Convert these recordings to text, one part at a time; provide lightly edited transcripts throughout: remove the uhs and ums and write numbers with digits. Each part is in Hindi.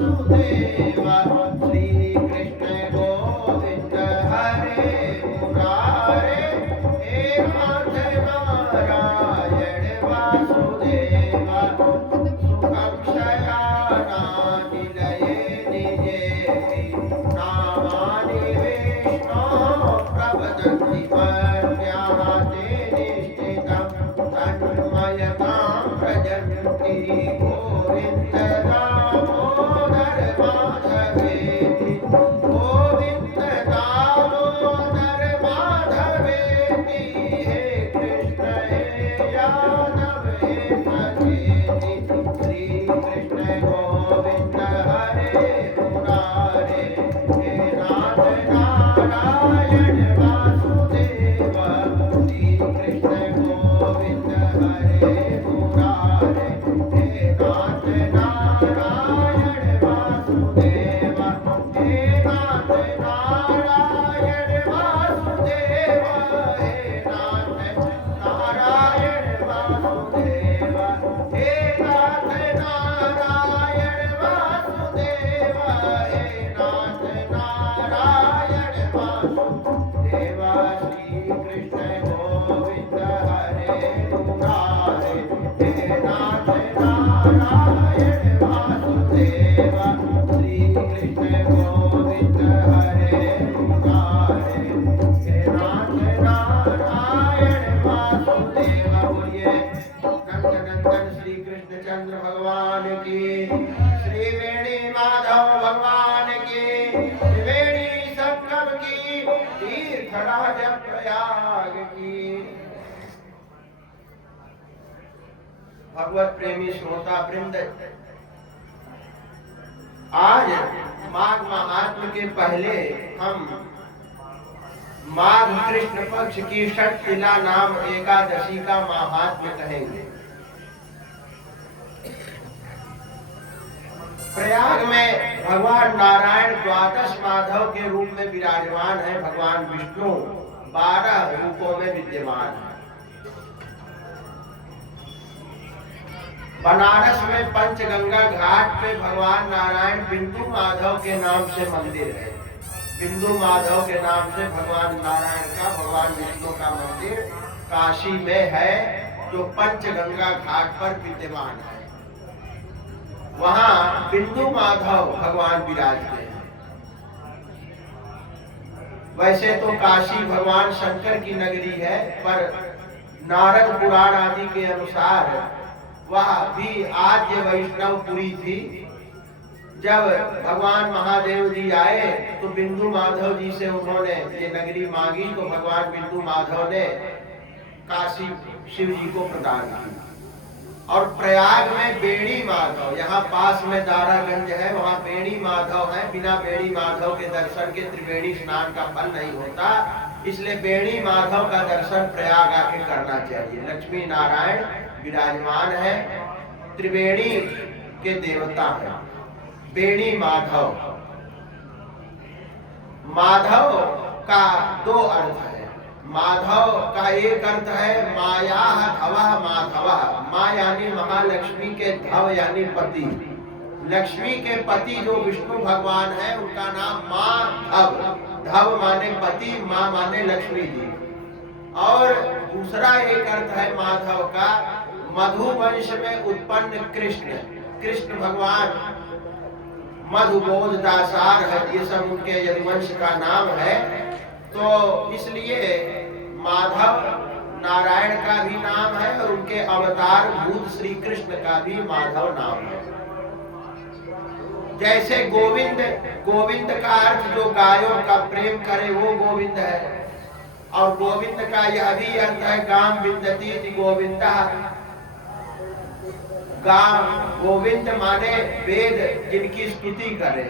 वासुदेव श्री कृष्ण गोविंद हरे मुरारे हे नाथ नारायण वासुदेव सुखं शयाना निलये निजेति नामानि विष्णो प्रवदन्ति मर्त्याते निष्ठितं तन्मयतां प्रजन्ति गोविन्द दामोदर माधवेति गोविन्द दामोदर माधवेति हे कृष्ण हे यादव हे सचेति श्री कृष्ण गोविंद हरे मुरारे हे नाथ नारायण वासुदेव श्री कृष्ण गोविंद हरे मुरारे हे नाथ नारायण वासुदेव हे नाथ नारायण वासुदेव हे नाथ नारायण वासुदेव हे नाथ नारायण वासुदेव हे नाथ नारायण वासुदेव श्री कृष्ण गोविंद हरे मुरारे हे नाथ नारायण वासुदेव श्री कृष्ण गोविंद हरे मुरारे हे नाथ नारायण वासुदेव। बोलिए नंदनंदन श्री कृष्ण चंद्र भगवान की, श्री वेणी माधव भगवान की, त्रिवेणी संगम की, तीर्थराज प्रयाग की। भगवत प्रेमी श्रोता वृंद, आज माघ महात्म के पहले हम माघ कृष्ण पक्ष की षटतिला नाम एकादशी का महात्म्य कहेंगे। प्रयाग में भगवान नारायण द्वादश माधव के रूप में विराजमान है। भगवान विष्णु 12 रूपों में विद्यमान है। बनारस में पंचगंगा घाट पे भगवान नारायण बिंदु माधव के नाम से मंदिर है। बिंदु माधव के नाम से भगवान नारायण का, भगवान विष्णु का मंदिर काशी में है, जो पंचगंगा घाट पर विद्यमान है। वहां बिंदु माधव भगवान विराजते हैं। वैसे तो काशी भगवान शंकर की नगरी है, पर नारद पुराण आदि के अनुसार वह भी आद्य वैष्णवपुरी थी। जब भगवान महादेव जी आए तो बिंदु माधव जी से उन्होंने ये नगरी मांगी, तो भगवान बिंदु माधव ने काशी शिव जी को प्रदान की। और प्रयाग में बेड़ी माधव, यहाँ पास में दारागंज है, वहाँ बेड़ी माधव है। बिना बेड़ी माधव के दर्शन के त्रिवेणी स्नान का फल नहीं होता, इसलिए बेड़ी माधव का दर्शन प्रयाग आके करना चाहिए। लक्ष्मी नारायण विराजमान है, त्रिवेणी के देवता है। बेड़ी माधव, माधव का 2 अर्थ है। माधव का एक अर्थ है माया धवा माधव। माँ यानी महालक्ष्मी के धव यानी पति। लक्ष्मी के पति जो विष्णु भगवान है उनका नाम माधव। धव माने पति, माँ माने लक्ष्मी जी। और दूसरा एक अर्थ है माधव का मधु वंश में उत्पन्न कृष्ण। कृष्ण भगवान मधुबोध दासार है, ये सब उनके यदुवंश का नाम है। तो इसलिए माधव नारायण का भी नाम है और उनके अवतार भूत श्री कृष्ण का भी माधव नाम है। जैसे गोविंद, गोविंद का अर्थ जो गायों का प्रेम करे वो गोविंद है। और गोविंद का यह भी अर्थ है गाम विंदती गोविंदा। गाम गोविंद माने वेद जिनकी स्तुति करे।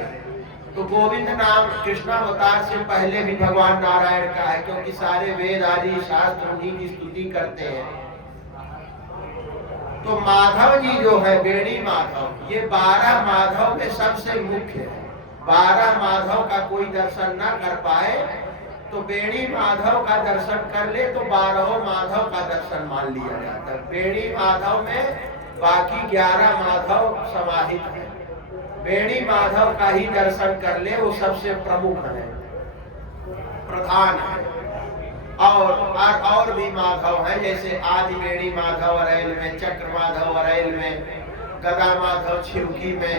तो गोविंद नाम कृष्णावतार से पहले भी भगवान नारायण का है, क्योंकि सारे वेद आदि शास्त्र उन्हीं की स्तुति करते हैं। तो माधव जी जो है बेड़ी माधव, ये 12 माधव में सबसे मुख्य है। 12 माधव का कोई दर्शन ना कर पाए तो बेड़ी माधव का दर्शन कर ले तो 12 माधव का दर्शन मान लिया जाता है। बेड़ी माधव में बाकी 11 माधव समाहित है। बेणी माधव का ही दर्शन कर ले, वो सबसे प्रमुख है, प्रधान है। और भी माधव हैं, जैसे आदि बेणी माधव अरैल में, चक्र माधव अरैल में, गदा माधव छिवकी में,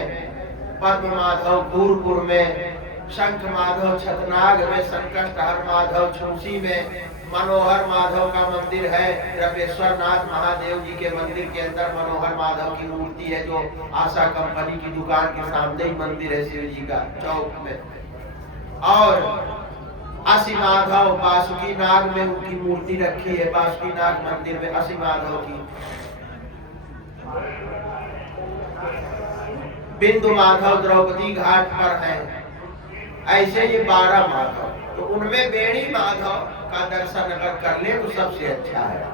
पद्म माधव भूरपुर में, शंख माधव छतनाग में, संकटहर माधव छूसी में, मनोहर माधव का मंदिर है रमेश्वर नाथ महादेव जी के मंदिर के अंदर मनोहर माधव की मूर्ति है, जो आशा कंपनी की दुकान के सामने ही मंदिर है शिव जी का चौक में। और असी माधव बासुकी नाग में उनकी मूर्ति रखी है, बासुकी नाग मंदिर में असी माधव की। बिंदु माधव द्रौपदी घाट पर है। ऐसे ये 12 माधव, तो उनमें बेणी माधव का दर्शन अगर कर ले तो सबसे अच्छा है।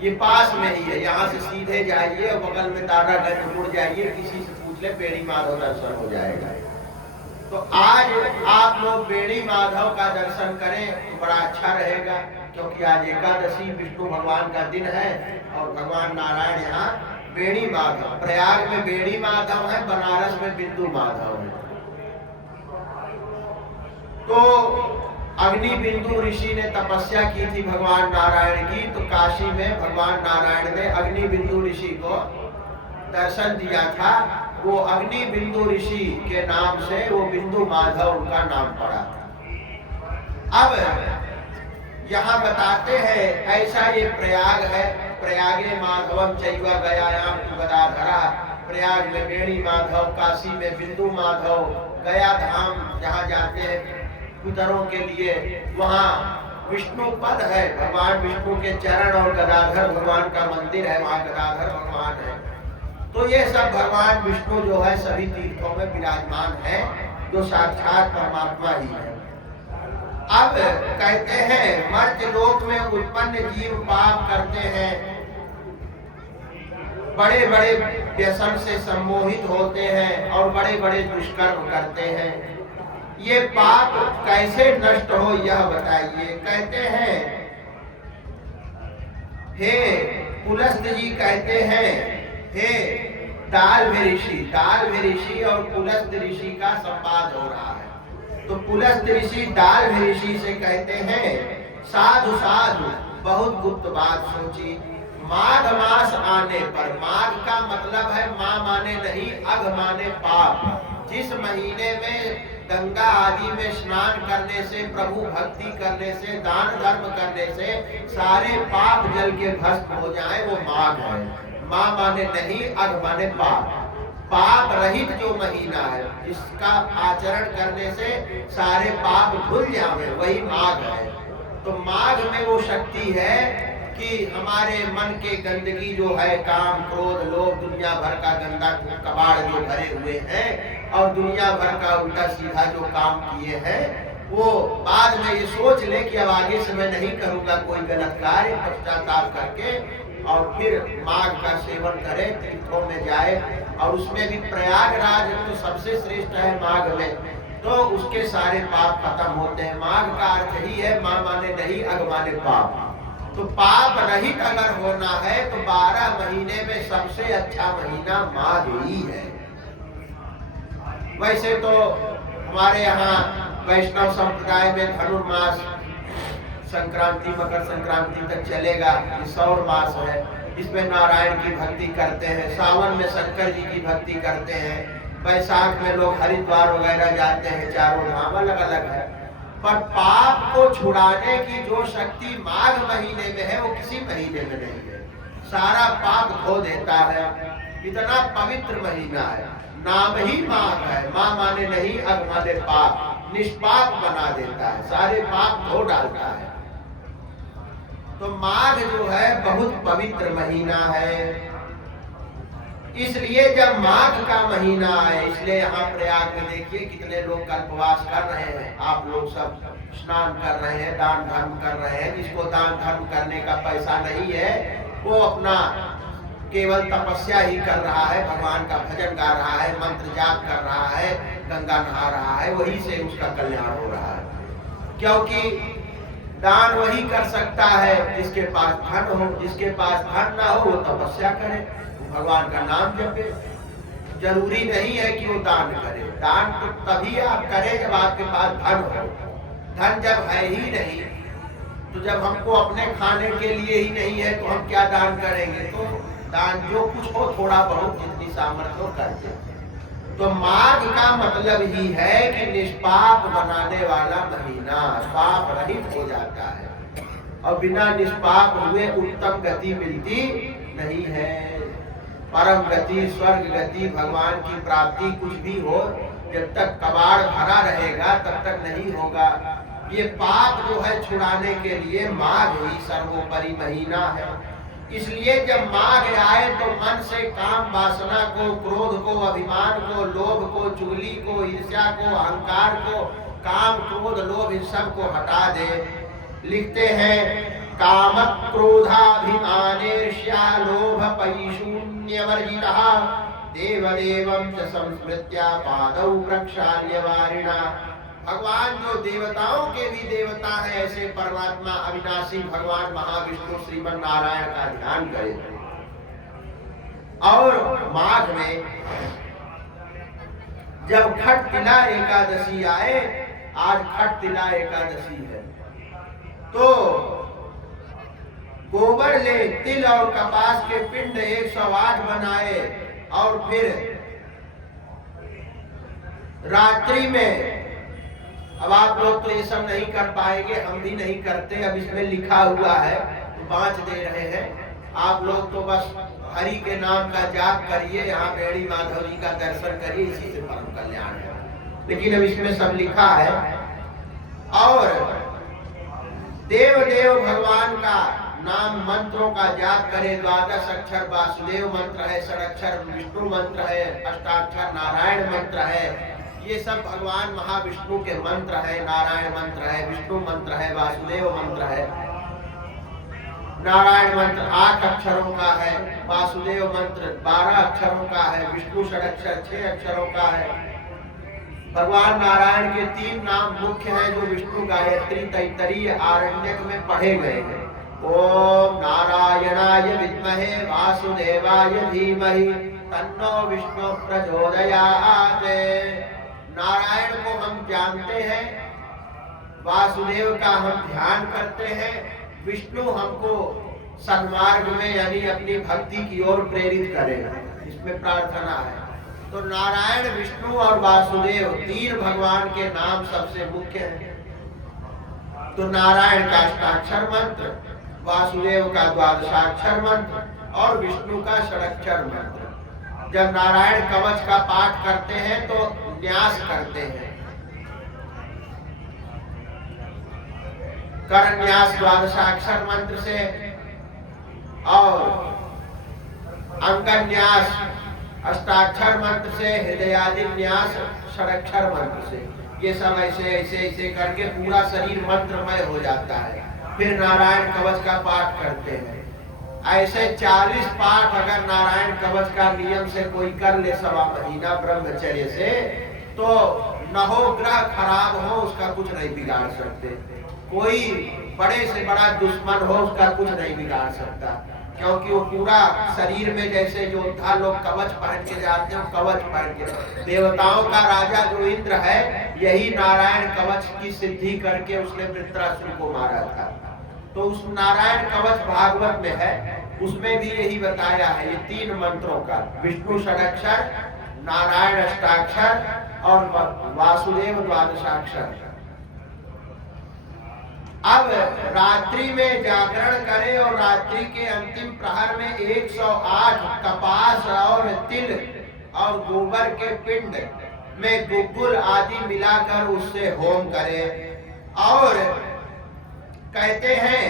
ये पास में ही है, यहाँ से सीधे जाइए और बगल में तारागंज मुड़ जाइए, किसी से पूछ ले, बेणी माधव दर्शन हो जाएगा। तो आज आप लोग बेणी माधव का दर्शन करें तो बड़ा अच्छा रहेगा, क्योंकि आज एकादशी विष्णु भगवान का दिन है और भगवान नारायण यहाँ बेणी माधव, प्रयाग में बेणी माधव है, बनारस में बिंदु माधव है। तो अग्नि बिंदु ऋषि ने तपस्या की थी भगवान नारायण की, तो काशी में भगवान नारायण ने अग्नि बिंदु ऋषि को दर्शन दिया था। वो अग्नि बिंदु ऋषि के नाम से वो बिंदु माधव उनका नाम पड़ा। अब यहाँ बताते हैं ऐसा ये प्रयाग है, प्रयागे माधवम चैव गयायाम गदाधरा, प्रयाग में बेणी माधव, काशी में बिंदु माधव, गया धाम जहाँ जाते हैं पितरों के लिए, वहाँ विष्णु पद है, भगवान विष्णु के चरण, और गदाधर भगवान का मंदिर है, वहाँ गदाधर भगवान है। तो ये सब भगवान विष्णु जो है सभी तीर्थों में विराजमान है, जो साक्षात परमात्मा ही है। अब कहते हैं मर्त्य लोक में उत्पन्न जीव पाप करते हैं, बड़े बड़े व्यसन से सम्मोहित होते हैं और बड़े बड़े दुष्कर्म करते हैं। ये पाप कैसे नष्ट हो यह बताइए। कहते हैं, हे पुलस्त जी कहते हैं, हे दाल्भ ऋषि, दाल्भ ऋषि और पुलस्त ऋषि का संवाद हो रहा है। तो पुलस्त ऋषि दाल्भ ऋषि से कहते हैं, साधु साधु बहुत गुप्त बात सोची, माघ मास आने पर, माघ का मतलब है माँ माने नहीं, अघ माने पाप, जिस महीने में गंगा आदि में स्नान करने से, प्रभु भक्ति करने से, दान धर्म करने से सारे पाप जल के भस्म हो जाए, वो माघ है। माँ माने नहीं, अघ माने पाप, पाप रहित जो महीना है, जिसका आचरण करने से सारे पाप धुल जाए, वही माघ है। तो माघ में वो शक्ति है कि हमारे मन के गंदगी जो है, काम क्रोध लोभ दुनिया भर का गंदा कबाड़ जो भरे हुए हैं और दुनिया भर का उल्टा सीधा जो काम किए हैं, वो बाद में ये सोच ले कि अब आगे से मैं नहीं करूंगा कोई गलत कार्य, पश्चाताप करके और फिर माघ का सेवन करे, तीर्थों में जाए, और उसमें भी प्रयागराज तो सबसे श्रेष्ठ है माघ में, तो उसके सारे पाप खत्म होते हैं। माघ का अर्थ ही है माँ माने नहीं, अघ माने पाप। तो पाप रहित अगर होना है तो 12 महीने में सबसे अच्छा महीना माघ ही है। वैसे तो हमारे यहाँ वैष्णव संप्रदाय में धनुर्मास संक्रांति मकर संक्रांति तक चलेगा, ये सौर मास है, इसमें नारायण की भक्ति करते हैं, सावन में शंकर जी की भक्ति करते हैं, बैसाख में लोग हरिद्वार वगैरह जाते हैं, चारों धाम अलग अलग है। पर पाप को छुड़ाने की जो शक्ति माघ महीने में है वो किसी महीने में नहीं है, सारा पाप धो देता है। इतना पवित्र महीना है, नाम ही माघ है, माँ माने नहीं अघ माने पाप, निष्पाप बना देता है, सारे पाप धो डालता है। तो माघ जो है बहुत पवित्र महीना है, इसलिए जब माघ का महीना है, इसलिए यहाँ प्रयाग में देखिए कितने लोग कल्पवास कर रहे हैं, आप लोग सब स्नान कर रहे हैं, दान धर्म कर रहे हैं। जिसको दान धर्म करने का पैसा नहीं है वो अपना केवल तपस्या ही कर रहा है, भगवान का भजन गा रहा है, मंत्र जाप कर रहा है, गंगा नहा रहा है, वही से उसका कल्याण हो रहा है। क्योंकि दान वही कर सकता है जिसके पास धन हो, जिसके पास धन ना हो वो तपस्या करे, भगवान का नाम जपे। जरूरी नहीं है कि वो दान करे। दान तो तभी आप करें जब आपके पास धन हो। धन जब है ही नहीं, तो जब हमको अपने खाने के लिए ही नहीं है तो हम क्या दान करेंगे। तो दान जो कुछ हो थोड़ा बहुत जितनी सामर्थ्य हो कर दे। तो माघ का मतलब ही है कि निष्पाप बनाने वाला महीना, पाप रहित हो जाता है और बिना निष्पाप हुए उत्तम गति मिलती नहीं है। परम गति, स्वर्ग गति, भगवान की प्राप्ति कुछ भी हो, जब तक कबाड़ भरा रहेगा तब तक नहीं होगा। ये पाप जो है छुड़ाने के लिए माघ ही सर्वोपरि महीना है। इसलिए जब माघ आए तो मन से काम वासना को, क्रोध को, अभिमान को, लोभ को, चुगली को, ईर्ष्या को, अहंकार को, काम क्रोध लोभ इन सब को हटा दे। लिखते हैं काम क्रोधाभिमानेर्ष्या लोभ पैशून्यवर्जितः देवदेवं च संस्मृत्या पादौ प्रक्षाल्यवारिणा। भगवान जो देवताओं के भी देवता है, ऐसे परमात्मा अविनाशी भगवान महाविष्णु श्रीमन नारायण का ध्यान करें। और माघ में जब खट तिला एकादशी आए, आज खट तिला एकादशी है, तो गोबर ले तिल और कपास के पिंड 108 बनाए और फिर रात्रि में, अब आप लोग तो ये सब नहीं कर पाएंगे, हम भी नहीं करते, अब इसमें लिखा हुआ है तो बाँच दे रहे हैं। आप लोग तो बस हरि के नाम का जाप करिए, यहाँ बेड़ी माधव जी का दर्शन करिए, इसी से परम कल्याण है। लेकिन अब इसमें सब लिखा है। और देव देव भगवान का नाम मंत्रों का जाप करें। 12 अक्षर वासुदेव मंत्र है, षडाक्षर विष्णु मंत्र है, अष्टाक्षर नारायण मंत्र है। ये सब भगवान महाविष्णु के मंत्र है। नारायण मंत्र है, विष्णु मंत्र है, वासुदेव मंत्र है। नारायण मंत्र 8 अक्षरों का है, वासुदेव मंत्र 12 अक्षरों का है, विष्णु षडाक्षर 6 अक्षरों का है। भगवान नारायण के 3 नाम मुख्य हैं जो विष्णु गायत्री तैत्तरीय आरण्यक में पढ़े गए हैं। ओम नारायणाय विद्महे वासुदेवाय धीमहि तन्नो विष्णु प्रचोदयात्। नारायण को हम जानते हैं, वासुदेव का हम ध्यान करते हैं, विष्णु हमको सन्मार्ग में यानी अपनी भक्ति की ओर प्रेरित करेगा, इसमें प्रार्थना है। तो नारायण, विष्णु और वासुदेव 3 भगवान के नाम सबसे मुख्य हैं। तो नारायण का अष्टाक्षर मंत्र, वासुदेव का 12 मंत्र और विष्णु का षडाक्षर मंत्र। जब नारायण कवच का पाठ करते हैं तो न्यास करते हैं। करन्यास 12 मंत्र से और अंकन्यास अष्टाक्षर मंत्र से, हृदयादि न्यास षडाक्षर मंत्र से। ये सब ऐसे ऐसे ऐसे करके पूरा शरीर मंत्रमय हो जाता है। फिर नारायण कवच का पाठ करते हैं। ऐसे 40 पाठ अगर नारायण कवच का नियम से कोई कर ले 1.25 महीना ब्रह्मचर्य से, तो नहो ग्रह खराब हो उसका कुछ नहीं बिगाड़ सकते। कोई बड़े से बड़ा दुश्मन हो उसका कुछ नहीं बिगाड़ सकता, क्योंकि वो पूरा शरीर में जैसे योद्धा लोग कवच पहन के जाते हैं, कवच पहन के। देवताओं का राजा जो इंद्र है, यही नारायण कवच की सिद्धि करके उसने वृत्रासुर को मारा था। तो उस नारायण कवच भागवत में है, उसमें भी यही बताया है। ये 3 मंत्रों का, विष्णु षडाक्षर, नारायण अष्टाक्षर और वासुदेव 12 अब रात्रि में जागरण करें और रात्रि के अंतिम प्रहर में 108 कपास और तिल और गोबर के पिंड में गुग्गुल आदि मिलाकर उससे होम करें। और कहते हैं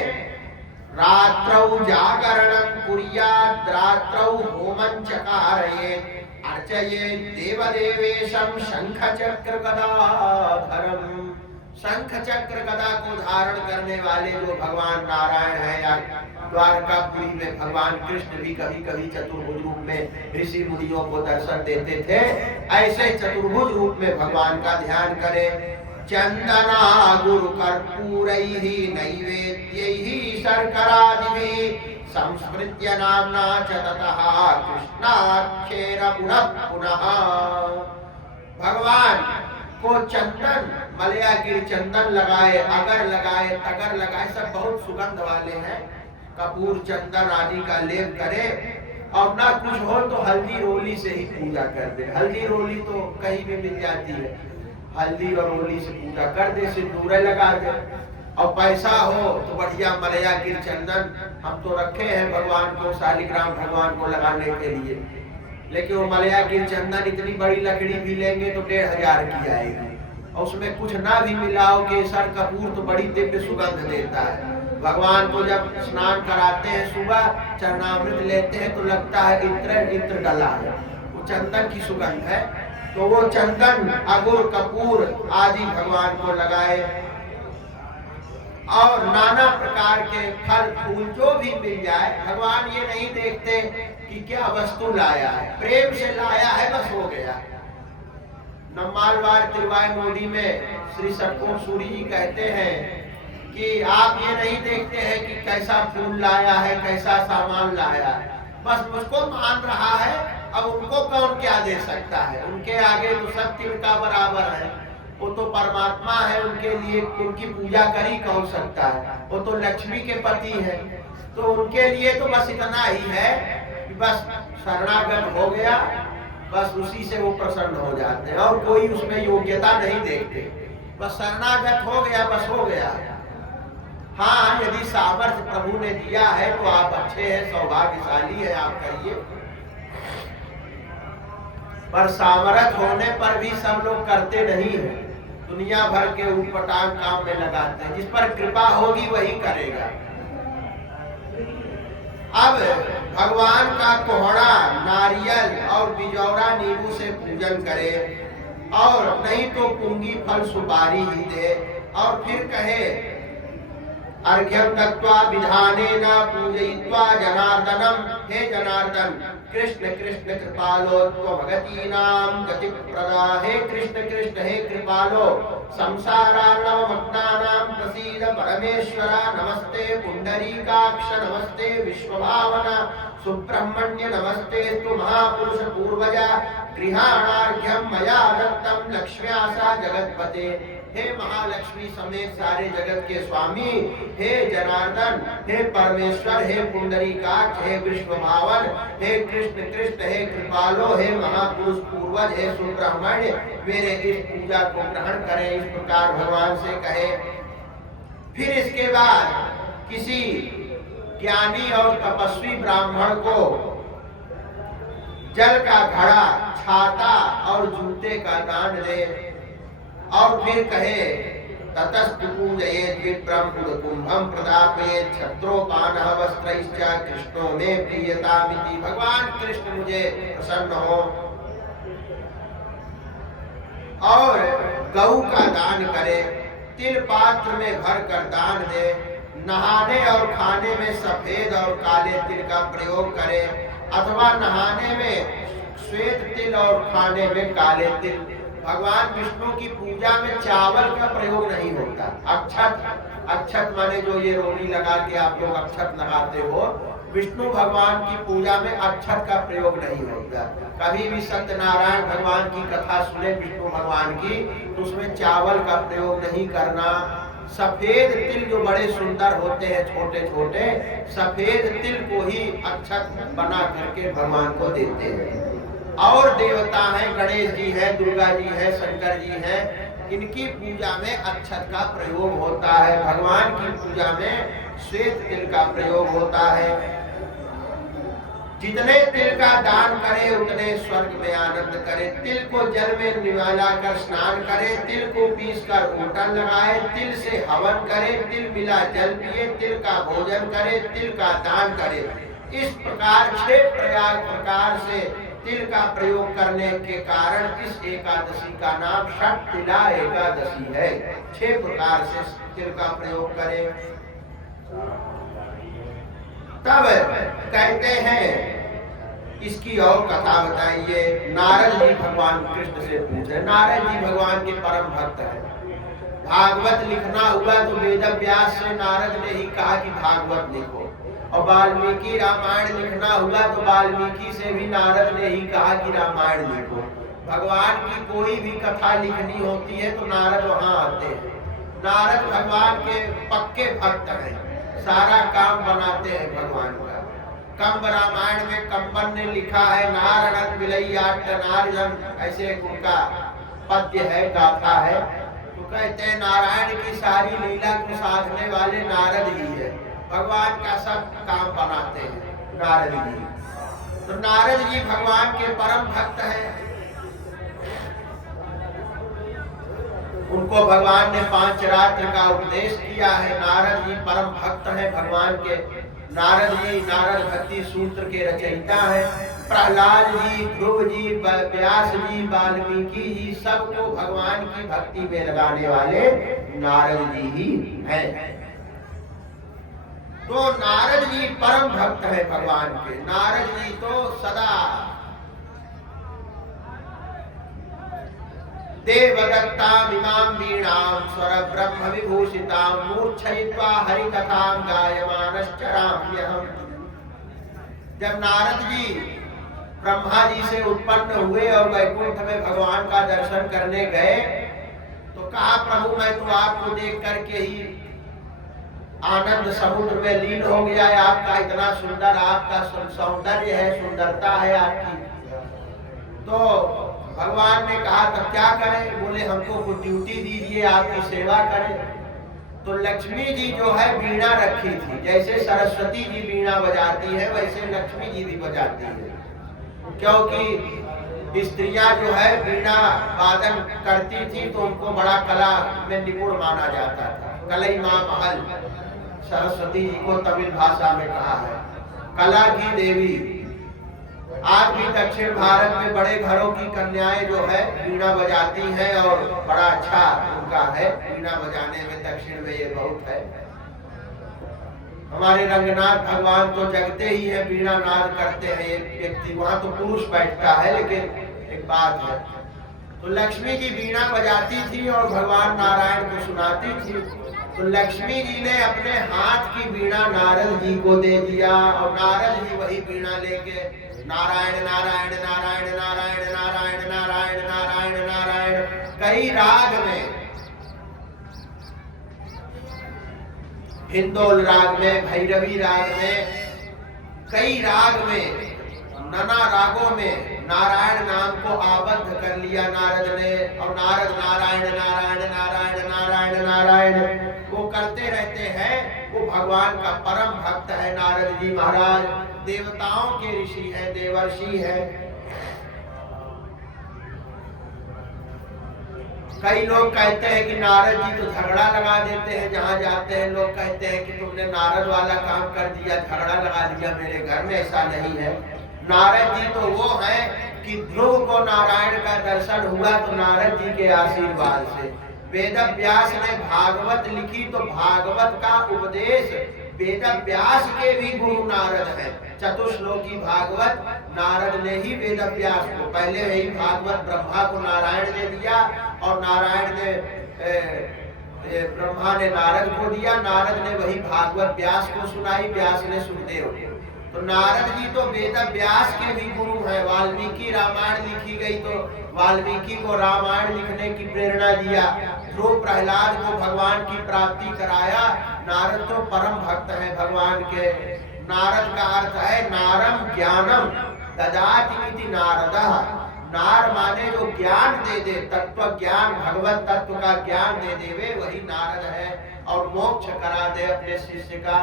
रात्रौ जागरणं कुर्यात् रात्रौ होमं चकारयेत् अर्चयेत् देवदेवेशं शंख चक्र गदाधरम्। शंख चक्र गदा को धारण करने वाले जो भगवान नारायण है, या द्वारकापुरी में भगवान कृष्ण भी कभी कभी चतुर्भुज रूप में ऋषि मुनियों को दर्शन देते थे, ऐसे चतुर्भुज रूप में भगवान का ध्यान करें। चंदना गुरु कर्पूरैहि नैवेद्यैहि शर्करादिभिः संस्मृत्य नाम्ना च ततः कृष्णाख्येन पुनः पुनः। भगवान को चंदन, मलयागिर चंदन लगाए, अगर लगाए, तगर लगाए, सब बहुत सुगंध वाले हैं, कपूर चंदन आदि का लेप करे, और ना कुछ हो तो हल्दी रोली से ही पूजा कर दे। हल्दी रोली तो कहीं भी मिल जाती है, हल्दी और रोली से पूजा कर दे, सिंदूर लगा दे। और पैसा हो तो बढ़िया मलयागिर चंदन हम तो रखे हैं भगवान को, शालिग्राम भगवान को लगाने के लिए, लेकिन वो मलयागिर चंदन इतनी बड़ी लकड़ी भी लेंगे तो 1500 की आएगी, और उसमें कुछ ना भी मिलाओ, केसर कपूर तो बड़ी दिव्य सुगंध देता है। भगवान को जब स्नान कराते हैं, सुबह चरणामृत लेते हैं तो लगता है इत्र डला है, वो चंदन की सुगंध है। तो वो चंदन, अगुर, कपूर आदि भगवान को लगाए, और नाना प्रकार के फल फूल जो भी मिल जाए। भगवान ये नहीं देखते कि क्या वस्तु लाया है, प्रेम से लाया है बस हो गया। नम्मालवार तिरुवाई मोदी में श्री सतगुरु सूरी जी कहते हैं कि आप ये नहीं देखते हैं कि कैसा फूल लाया है, कैसा सामान लाया है, बस मुझको मान रहा है, अब उनको कौन क्या दे सकता है, उनके आगे तो सब तिनका बराबर है, वो तो परमात्मा है, उनके लिए उनकी पूजा कर ही कौन सकता है, वो तो लक्ष्मी के पति है। तो उनके लिए तो बस इतना ही है कि बस शरणागत हो गया, बस उसी से वो प्रसन्न हो जाते हैं, और कोई उसमें योग्यता नहीं देखते, बस शरणागत हो गया, बस हो गया। हाँ, यदि सामर्थ्य प्रभु ने दिया है तो आप अच्छे हैं, सौभाग्यशाली है, आप करिए, पर सामर्थ्य होने पर भी सब लोग करते नहीं है, दुनिया भर के उटपटांग काम में लगाते हैं। जिस पर कृपा होगी वही करेगा। अब भगवान का कोहड़ा, नारियल और बिजौरा नींबू से पूजन करे, और नहीं तो पुंगी फल सुपारी ही दे, और फिर कहे अर्घ्यं दत्त्वा विधानेन पूजयित्वा जनार्दनम, हे जनार्दन कृष्ण कृष्ण कृपालो त्वभगतीनां गतिप्रदा। हे कृष्ण कृष्ण हे कृपालो, संसारार्णवमग्नानां प्रसीद परमेश्वरा। नमस्ते पुंडरीकाक्ष, नमस्ते विश्वभावना सुब्रह्मण्य, नमस्ते तु महापुरुष पूर्वजा। गृहाणार्घ्यं मया दत्तं लक्ष्म्या सा जगत्पते। हे महालक्ष्मी समेत सारे जगत के स्वामी, हे जनार्दन, हे परमेश्वर, हे पुंडरीकाक्ष, हे विश्वभावन, हे कृष्ण कृष्ण हे कृपालो, हे महापुरुष पूर्वज, हे सुब्रह्मण्य, मेरे इस पूजा को ग्रहण करें, इस प्रकार भगवान से कहे। फिर इसके बाद किसी ज्ञानी और तपस्वी ब्राह्मण को जल का घड़ा, छाता और जूते का दान दे, और फिर कहे ततस्तु पूजयेत् विप्रं कुंभं प्रदापयेत् छत्रोपानः वस्त्रैश्च कृष्णो मे प्रियतामिति। भगवान कृष्ण मुझे प्रसन्न हो, और गऊ का दान करे, तिल पात्र में भर कर दान दे, नहाने और खाने में सफेद और काले तिल का प्रयोग करे, अथवा नहाने में श्वेत तिल और खाने में काले तिल। भगवान विष्णु की पूजा में चावल का प्रयोग नहीं होता। अक्षत, अक्षत माने जो ये रोली लगा के आप लोग अक्षत लगाते हो, विष्णु भगवान की पूजा में अक्षत का प्रयोग नहीं होता। कभी भी सत्यनारायण भगवान की कथा सुने विष्णु भगवान की, तो उसमें चावल का प्रयोग नहीं करना। सफेद तिल जो बड़े सुंदर होते हैं, छोटे छोटे सफेद तिल को ही अक्षत बना करके भगवान को देते हैं। और देवता हैं, गणेश जी हैं, दुर्गा जी हैं, शंकर जी हैं, इनकी पूजा में अक्षत का प्रयोग होता है। भगवान की पूजा में श्वेत तिल का प्रयोग होता है। जितने तिल का दान करे उतने स्वर्ग में आनंद करे। तिल को जल में निवाला कर स्नान करे, तिल को पीस कर ऊटन लगाए, तिल से हवन करे, तिल मिला जल पिए, तिल का भोजन करे, तिल का दान करे। इस प्रकार 6 प्रकार से तिल का प्रयोग करने के कारण इस एकादशी का नाम षटतिला एकादशी है। 6 प्रकार से तिल का प्रयोग करें। तब कहते हैं इसकी और कथा बताइए। नारद जी भगवान कृष्ण से पूछे। नारद जी भगवान के परम भक्त हैं। भागवत लिखना हुआ तो वेद व्यास से नारद ने ही कहा कि भागवत लिखो, और वाल्मीकि रामायण लिखना हुआ तो वाल्मीकि से भी नारद ने ही कहा कि रामायण लिखो। भगवान की कोई भी कथा लिखनी होती है तो नारद वहां आते हैं। नारद भगवान के पक्के भक्त हैं, सारा काम बनाते हैं भगवान का। कंब रामायण में कंबन ने लिखा है नारायण विलैयाट नारदन, ऐसे उनका पद्य है, गाथा है। तो कहते हैं नारायण की सारी लीला को साधने वाले नारद ही है, भगवान का सब काम बनाते हैं नारद जी। तो नारद जी भगवान के परम भक्त हैं। उनको भगवान ने 5 रात्र का उपदेश किया है। नारद जी परम भक्त हैं भगवान के। नारद जी नारद भक्ति सूत्र के रचयिता हैं। प्रहलाद जी, ध्रुव जी, व्यास जी, वाल्मीकि जी, सबको भगवान की भक्ति में लगाने वाले नारद जी ही हैं। तो नारद जी परम भक्त है भगवान के। नारद जी तो सदा देवदत्ताम इमाम वीणाम स्वर ब्रह्म विभूषिताम मूर्छयित्वा हरि कथाम गायमानश्चराम्यहम्। जब नारद जी ब्रह्मा जी से उत्पन्न हुए और वैकुंठ में भगवान का दर्शन करने गए तो कहा प्रभु मैं तो आपको देख करके ही आनंद समुद्र में लीन हो गया है। आपका इतना सुंदर, आपका सौंदर्य है, सुंदरता है आपकी। तो भगवान ने कहा तब क्या करें? बोले हमको कुछ ड्यूटी दीजिए, आपकी सेवा करें। तो लक्ष्मी जी जो है वीणा रखी थी, जैसे सरस्वती जी वीणा बजाती है वैसे लक्ष्मी जी भी बजाती है, क्योंकि स्त्रियां जो है वीणा वादन करती थी तो उनको बड़ा कला में निपुण माना जाता था। कलई माँ महल सरस्वती जी को तमिल भाषा में कहा है, कला की देवी। आज भी दक्षिण भारत में बड़े घरों की कन्याएं जो है वीणा बजाती हैं और बड़ा अच्छा उनका है वीणा बजाने में। दक्षिण में ये बहुत है। हमारे रंगनाथ भगवान तो जगते ही है, वीणा नाद करते हैं। एक व्यक्ति वहां तो पुरुष बैठता है, लेकिन एक बात है तो लक्ष्मी जी वीणा बजाती थी और भगवान नारायण को सुनाती थी। तो लक्ष्मी जी ने अपने हाथ की वीणा नारद जी को दे दिया और नारद जी वही वीणा लेके नारायण नारायण नारायण नारायण नारायण नारायण नारायण नारायण कई राग में, हिंदोल राग में, भैरवी राग में, कई राग में, नाना रागों में नारायण नाम को आबद्ध कर लिया नारद ने। और नारद नारायण नारायण नारायण नारायण नारायण वो करते रहते हैं। वो भगवान का परम भक्त है नारद जी महाराज। देवताओं के ऋषि है, देवर्षि है। कई लोग कहते हैं कि नारद जी तो झगड़ा लगा देते हैं, जहां जाते हैं लोग कहते हैं कि तुमने नारद वाला काम कर दिया, झगड़ा लगा दिया मेरे घर में। ऐसा नहीं है। नारद जी तो वो है कि ध्रुव को नारायण का दर्शन हुआ तो नारद जी के आशीर्वाद से। वेद व्यास ने भागवत लिखी तो भागवत का उपदेश वेद व्यास के भी गुरु नारद हैं। चतुश्लोकी भागवत नारद ने ही वेद व्यास को, पहले ही भागवत ब्रह्मा को नारायण ने दिया और नारायण ने ब्रह्मा ने नारद को दिया। नारद ने वही भागवत व्यास को सुनाई, व्यास ने सुखदेव को। तो नारद जी तो वेद व्यास के भी गुरु हैं। वाल्मीकि रामायण लिखी गई तो वाल्मीकि को रामायण लिखने की प्रेरणा दिया। ध्रुव प्रहलाद को भगवान की प्राप्ति कराया। नारद तो परम भक्त है भगवान के। नारद का अर्थ है नारम ज्ञानम ददाति इति नारदः। नार माने जो ज्ञान दे दे, तत्व ज्ञान, भगवत तत्व का ज्ञान दे देवे वही नारद है और मोक्ष करा दे अपने शिष्य का।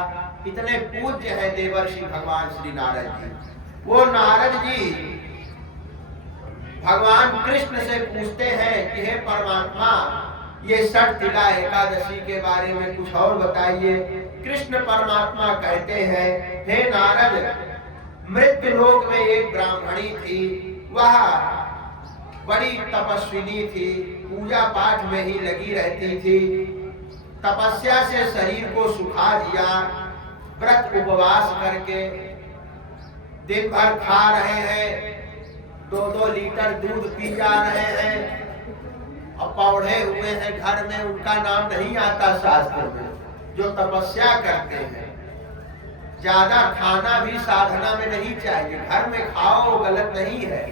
इतने पूज्य है देवर्षि भगवान श्री नारद जी। वो नारद जी भगवान कृष्ण से पूछते हैं कि हे परमात्मा, ये षटतिला एकादशी के बारे में कुछ और बताइए। कृष्ण परमात्मा कहते हैं, हे नारद, मृत्यु लोक में एक ब्राह्मणी थी। वह बड़ी तपस्विनी थी, पूजा पाठ में ही लगी रहती थी। तपस्या से शरीर को सुखा दिया, व्रत उपवास करके दिन भर खा रहे हैं, 2-2 लीटर दूध पी जा रहे हैं और पौधे हुए हैं घर में। उनका नाम नहीं आता शास्त्र में, जो तपस्या करते हैं। ज्यादा खाना भी साधना में नहीं चाहिए। घर में खाओ गलत नहीं है,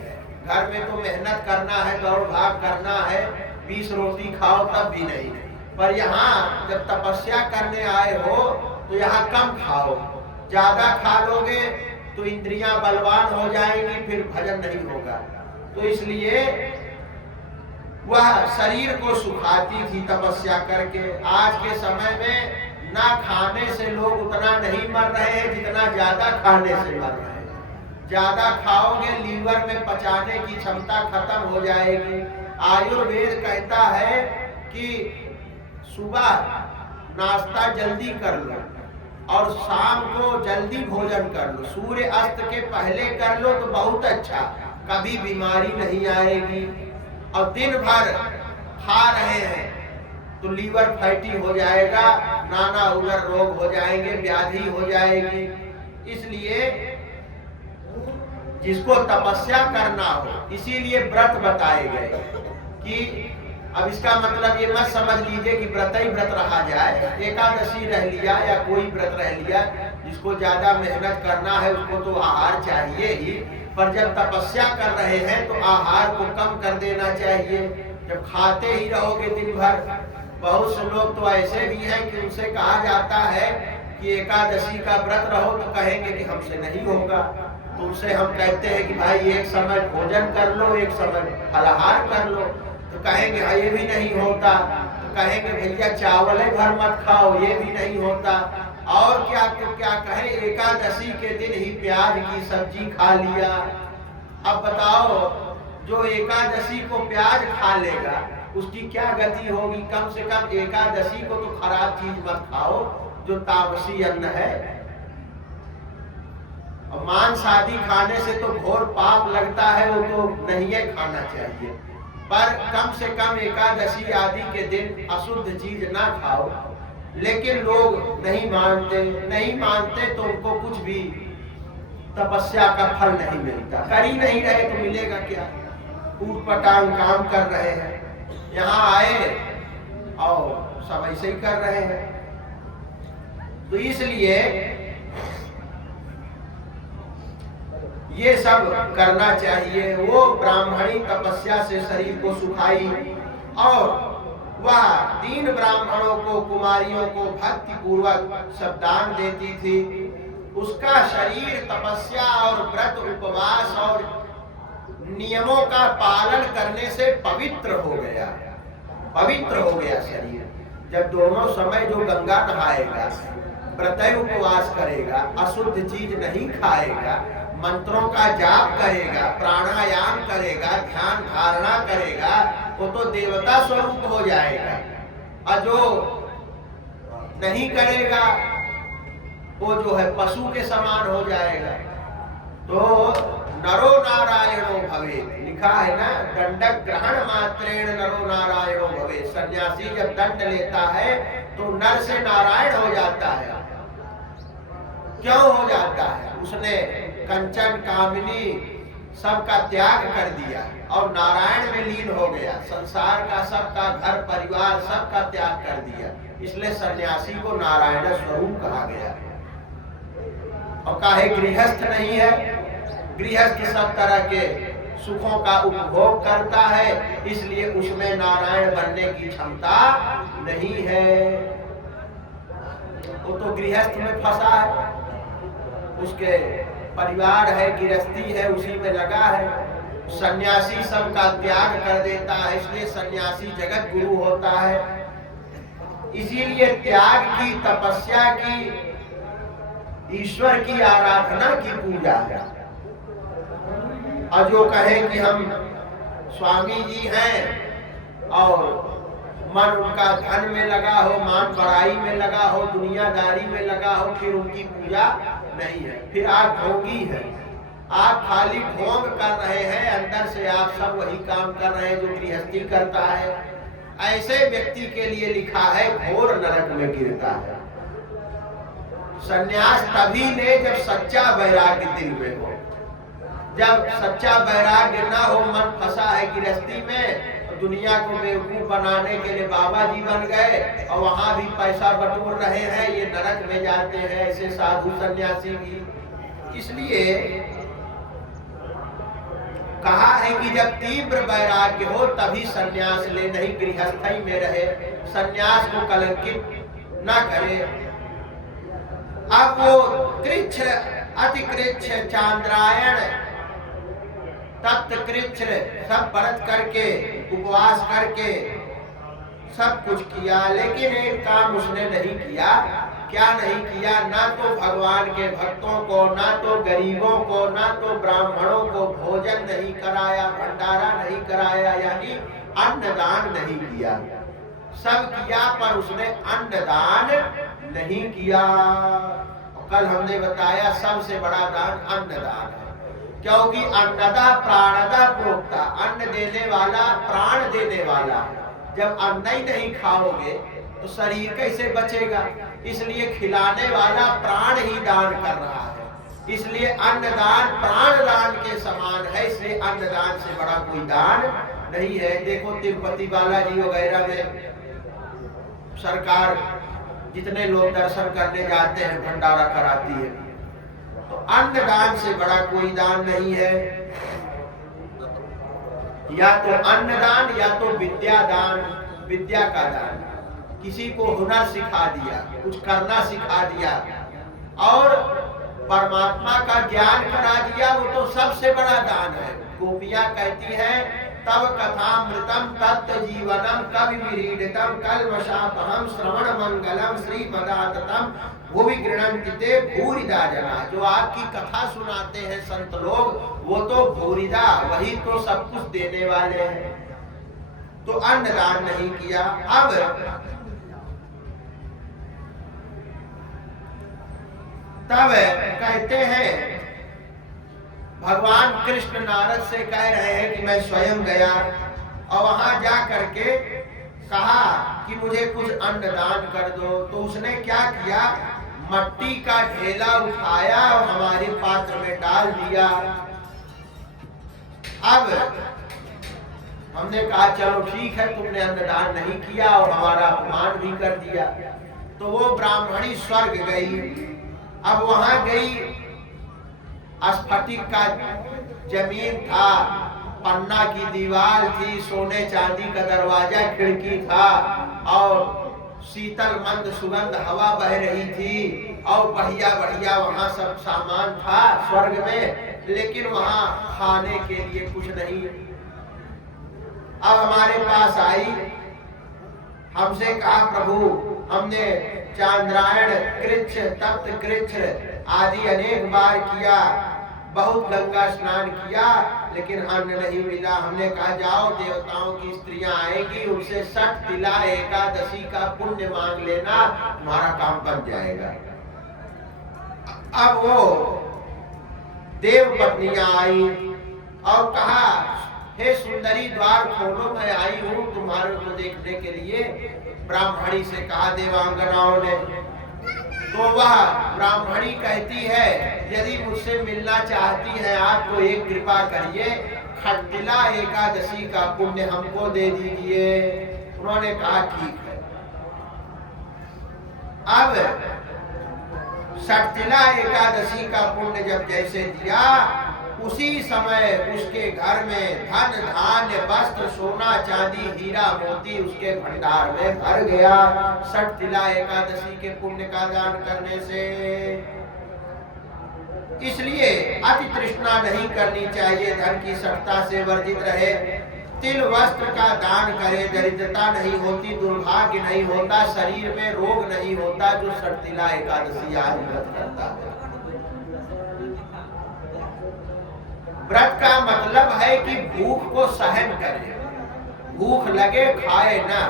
घर में तो मेहनत करना है, दौड़ भाग करना है, 20 रोटी खाओ तब भी नहीं। पर यहाँ जब तपस्या करने आए हो तो यहाँ कम खाओ। ज्यादा खा लोगे तो इंद्रियां बलवान हो जाएंगी, फिर भजन नहीं होगा। तो इसलिए वह शरीर को सुखाती थी तपस्या करके। आज के समय में ना खाने से लोग उतना नहीं मर रहे हैं जितना ज्यादा खाने से मर रहे हैं। ज्यादा खाओगे लीवर में पचाने की क्षमता खत्म हो जाएगी। आयुर्वेद कहता है कि सुबह नाश्ता जल्दी कर लो और शाम को जल्दी भोजन कर लो। सूर्य अस्त के पहले कर लो तो बहुत अच्छा, कभी बीमारी नहीं आएगी। और दिन भर खा रहे हैं तो लीवर फैटी हो जाएगा, नाना उधर रोग हो जाएंगे, व्याधि हो जाएगी। इसलिए जिसको तपस्या करना हो, इसीलिए व्रत बताए गए कि अब इसका मतलब ये मत समझ लीजिए कि व्रत ही व्रत रहा जाए, एकादशी रह लिया या कोई व्रत रह लिया। जिसको ज्यादा मेहनत करना है उसको तो आहार चाहिए ही, पर जब तपस्या कर रहे हैं तो आहार को कम कर देना चाहिए। जब खाते ही रहोगे दिन भर, बहुत से लोग तो ऐसे भी हैं कि उनसे कहा जाता है कि एकादशी का व्रत रहो तो कहेंगे कि हमसे नहीं होगा। तो उनसे हम कहते हैं कि भाई एक समय भोजन कर लो, एक समय फलाहार कर लो, तो कहेंगे हाँ ये भी नहीं होता। तो कहेंगे भैया चावल भर मत खाओ, ये भी नहीं होता। और क्या तो क्या कहें, एकादशी के दिन ही प्याज की सब्जी खा लिया। अब बताओ जो एकादशी को प्याज खा लेगा उसकी क्या गति होगी। कम से कम एकादशी को तो खराब चीज मत खाओ जो तामसी अन्न है। और मांस आदि खाने से तो घोर पाप लगता है, वो तो नहीं है खाना चाहिए। पर कम से कम एकादशी आदि के दिन अशुद्ध चीज ना खाओ। लेकिन लोग नहीं मानते तो उनको कुछ भी तपस्या का फल नहीं मिलता। कर ही नहीं रहे तो मिलेगा क्या। ऊट पटांग काम कर रहे हैं, यहाँ आए और सब ऐसे ही कर रहे हैं। तो इसलिए ये सब करना चाहिए। वो ब्राह्मणी तपस्या से शरीर को सुखाई और वह दीन ब्राह्मणों को, कुमारियों को भक्ति पूर्वक सब दान देती थी। उसका शरीर तपस्या और व्रत, उपवास और नियमों का पालन करने से पवित्र हो गया शरीर। जब दोनों समय जो गंगा नहाएगा, व्रत उपवास करेगा, अशुद्ध चीज नहीं खाएगा, मंत्रों का जाप करेगा, प्राणायाम करेगा, ध्यान धारणा करेगा, वो तो देवता स्वरूप हो जाएगा। और जो नहीं करेगा वो जो है पशु के समान हो जाएगा। तो नरो नारायणो भवे, लिखा है ना, दंडक ग्रहण मात्रेण नरो नारायणो भवे। सन्यासी जब दंड लेता है तो नर से नारायण हो जाता है। क्यों हो जाता है? उसने कंचन कामिनी सबका त्याग कर दिया और नारायण में लीन हो गया। संसार का, सबका घर परिवार सबका त्याग कर दिया। इसलिए सन्यासी को नारायण स्वरूप कहा गया। और काहे गृहस्थ नहीं है? गृहस्थ सब तरह के सुखों का उपभोग करता है, इसलिए उसमें नारायण बनने की क्षमता नहीं है। वो तो गृहस्थ में फंसा है, उसके परिवार है, गृहस्थी है, उसी में लगा है। सन्यासी सबका त्याग कर देता है, इसलिए सन्यासी जगत गुरु होता है। इसीलिए त्याग की, तपस्या की, ईश्वर की आराधना की पूजा है। और जो कहे कि हम स्वामी जी हैं और मन उनका धन में लगा हो, मान बड़ाई में लगा हो, दुनियादारी में लगा हो, फिर उनकी पूजा नहीं है। फिर आप ढोंगी हैं, आप खाली ढोंग कर रहे हैं, अंदर से आप सब वही काम कर रहे हैं जो गृहस्थी करता है। ऐसे व्यक्ति के लिए लिखा है घोर नरक में गिरता है। संन्यास तभी ले जब सच्चा वैराग्य दिल में हो। जब सच्चा वैराग्य ना हो, मन फंसा है गृहस्थी में दुनिया को बेवकूफ बनाने के लिए बाबा जी बन गए और वहां भी पैसा बटोर रहे हैं, ये नरक में जाते हैं ऐसे साधु सन्यासी भी। इसलिए कहा है कि जब तीव्र वैराग्य हो तभी सन्यास ले, नहीं गृहस्थी में रहे, सन्यास को कलंकित न करे। अब वो कृच्छ अतिकृच्छ चांद्रायण तप्त कृच्छ सब व्रत करके उपवास करके सब कुछ किया, लेकिन एक काम उसने नहीं किया। क्या नहीं किया? ना तो भगवान के भक्तों को, ना तो गरीबों को, ना तो ब्राह्मणों को भोजन नहीं कराया, भंडारा नहीं कराया, यानी अन्नदान नहीं किया। सब किया पर उसने अन्नदान नहीं किया। कल हमने बताया सबसे बड़ा दान अन्नदान है, क्योंकि अन्नदा प्राणदा प्रोक्ता, अन्न देने वाला प्राण देने वाला। जब अन्न ही नहीं खाओगे तो शरीर कैसे बचेगा? इसलिए खिलाने वाला प्राण ही दान कर रहा है, इसलिए अन्नदान प्राण दान के समान है। इसलिए अन्नदान से बड़ा कोई दान नहीं है। देखो तिरुपति बालाजी वगैरह में सरकार जितने लोग दर्शन करने जाते हैं भंडारा कराती है, तो अन्नदान से बड़ा कोई दान नहीं है। या तो अन्नदान या तो विद्या दान, विद्या का दान। किसी को हुनर सिखा दिया, कुछ करना सिखा दिया और परमात्मा का ज्ञान करा दिया, वो तो सबसे बड़ा दान है। गोपियां कहती हैं तब कथामृतम तत्व जीवनम कवि विरीडितम कल्मषापहम श्रवण मंगलम श्रीमदाततम भूवि गृह्णन्ति ते भूरिदा जना। जो आपकी कथा सुनाते हैं संत लोग, वो तो भूरिदा, वही तो सब कुछ देने वाले हैं। तो अन्नदान नहीं किया। अब तब कहते हैं भगवान कृष्ण नारद से कह रहे हैं कि मैं स्वयं गया और वहां जा करके कहा कि मुझे कुछ अन्नदान कर दो। तो उसने क्या किया? मट्टी का ढेला उठाया और हमारे पात्र में डाल दिया। अब हमने कहा चलो ठीक है, तुमने अन्नदान नहीं किया और हमारा अपमान भी कर दिया। तो वो ब्राह्मणी स्वर्ग गई। अब वहां गई, स्फटिक का जमीन था, पन्ना की दीवार थी, सोने चांदी का दरवाजा खिड़की था और शीतल मंद सुगंध हवा बह रही थी और बढ़िया बढ़िया वहां सब सामान था स्वर्ग में, लेकिन वहां खाने के लिए कुछ नहीं। अब हमारे पास आई, हमसे कहा प्रभु हमने चांद्रायण कृच्छ तप्त कृच्छ आदि अनेक बार किया, बहुत गंगा स्नान किया, लेकिन अन्न नहीं मिला। हमने कहा जाओ देवताओं की स्त्रियां आएंगी, उनसे 60 तिला एकादशी का पुण्य मांग लेना, तुम्हारा काम बन जाएगा। अब वो देव पत्नियां आई और कहा हे सुंदरी द्वार खोलो, मैं आई हूँ तुम्हारे को देखने के लिए। ब्राह्मणी से कहा देवांगनाओं ने। तो वह ब्राह्मणी कहती है यदि मुझसे मिलना चाहती है आप तो एक कृपा करिए, खट्टिला एकादशी का पुण्य हमको दे दीजिए। उन्होंने कहा ठीक है। अब खट्टिला एकादशी का पुण्य जब जैसे दिया, उसी समय उसके घर में धन धान्य वस्त्र सोना चांदी हीरा मोती उसके भंडार में भर गया, खट्टिला एकादशी के पुण्य का दान करने से। इसलिए अति तृष्णा नहीं करनी चाहिए, धन की सत्ता से वर्जित रहे, तिल वस्त्र का दान करे, दरिद्रता नहीं होती, दुर्भाग्य नहीं होता, शरीर में रोग नहीं होता जो खट्टिला एकादशी आज व्रत करता है। व्रत का मतलब है कि भूख को सहन करे, भूख लगे खाए ना।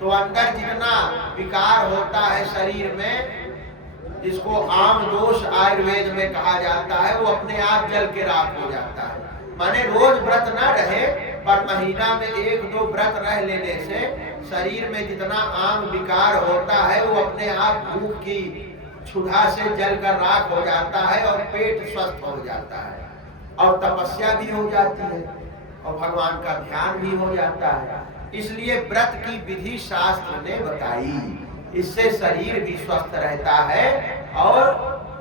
तो अंदर जितना विकार होता है शरीर में, जिसको आम दोष आयुर्वेद में कहा जाता है, वो अपने आप जल के राख हो जाता है। माने रोज व्रत ना रहे पर महीना में 1-2 व्रत रह लेने से शरीर में जितना आम विकार होता है वो अपने आप भूख की क्षुधा से जल कर राख हो जाता है और पेट स्वस्थ हो जाता है और तपस्या भी हो जाती है। और भगवान का ध्यान भी हो जाता है। इसलिए व्रत की विधि शास्त्र ने बताई, इससे शरीर भी स्वस्थ रहता है और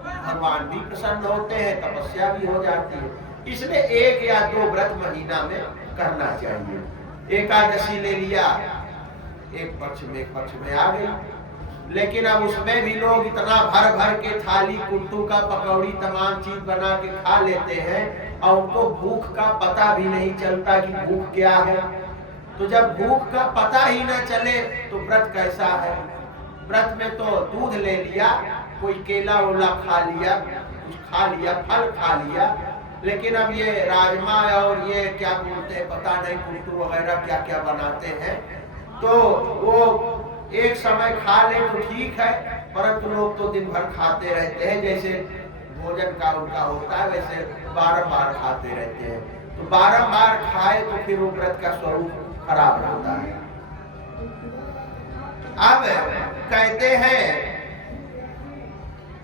भगवान भी प्रसन्न होते हैं, तपस्या भी हो जाती है। इसलिए 1 या 2 व्रत महीना में करना चाहिए। एकादशी ले लिया, एक पक्ष में आ गई, लेकिन अब उसमें भी लोग इतना भर भर के थाली कुट्टू का पकौड़ी तमाम चीज बना के खा लेते हैं और उनको भूख का पता भी नहीं चलता कि भूख क्या है। तो जब भूख का पता ही न चले तो व्रत कैसा है? व्रत में तो दूध ले लिया, कोई केला ओला खा लिया, कुछ खा लिया, फल खा लिया, लेकिन अब ये राजमा और ये क्या बोलते हैं पता नहीं, कुट्टू वगैरह क्या क्या बनाते हैं, तो वो एक समय खा ले तो ठीक है, परंतु लोग तो दिन भर खाते रहते हैं, जैसे भोजन का उनका होता है वैसे बारंबार खाते रहते हैं। तो बारंबार खाए तो फिर वो व्रत का स्वरूप खराब होता है। अब कहते हैं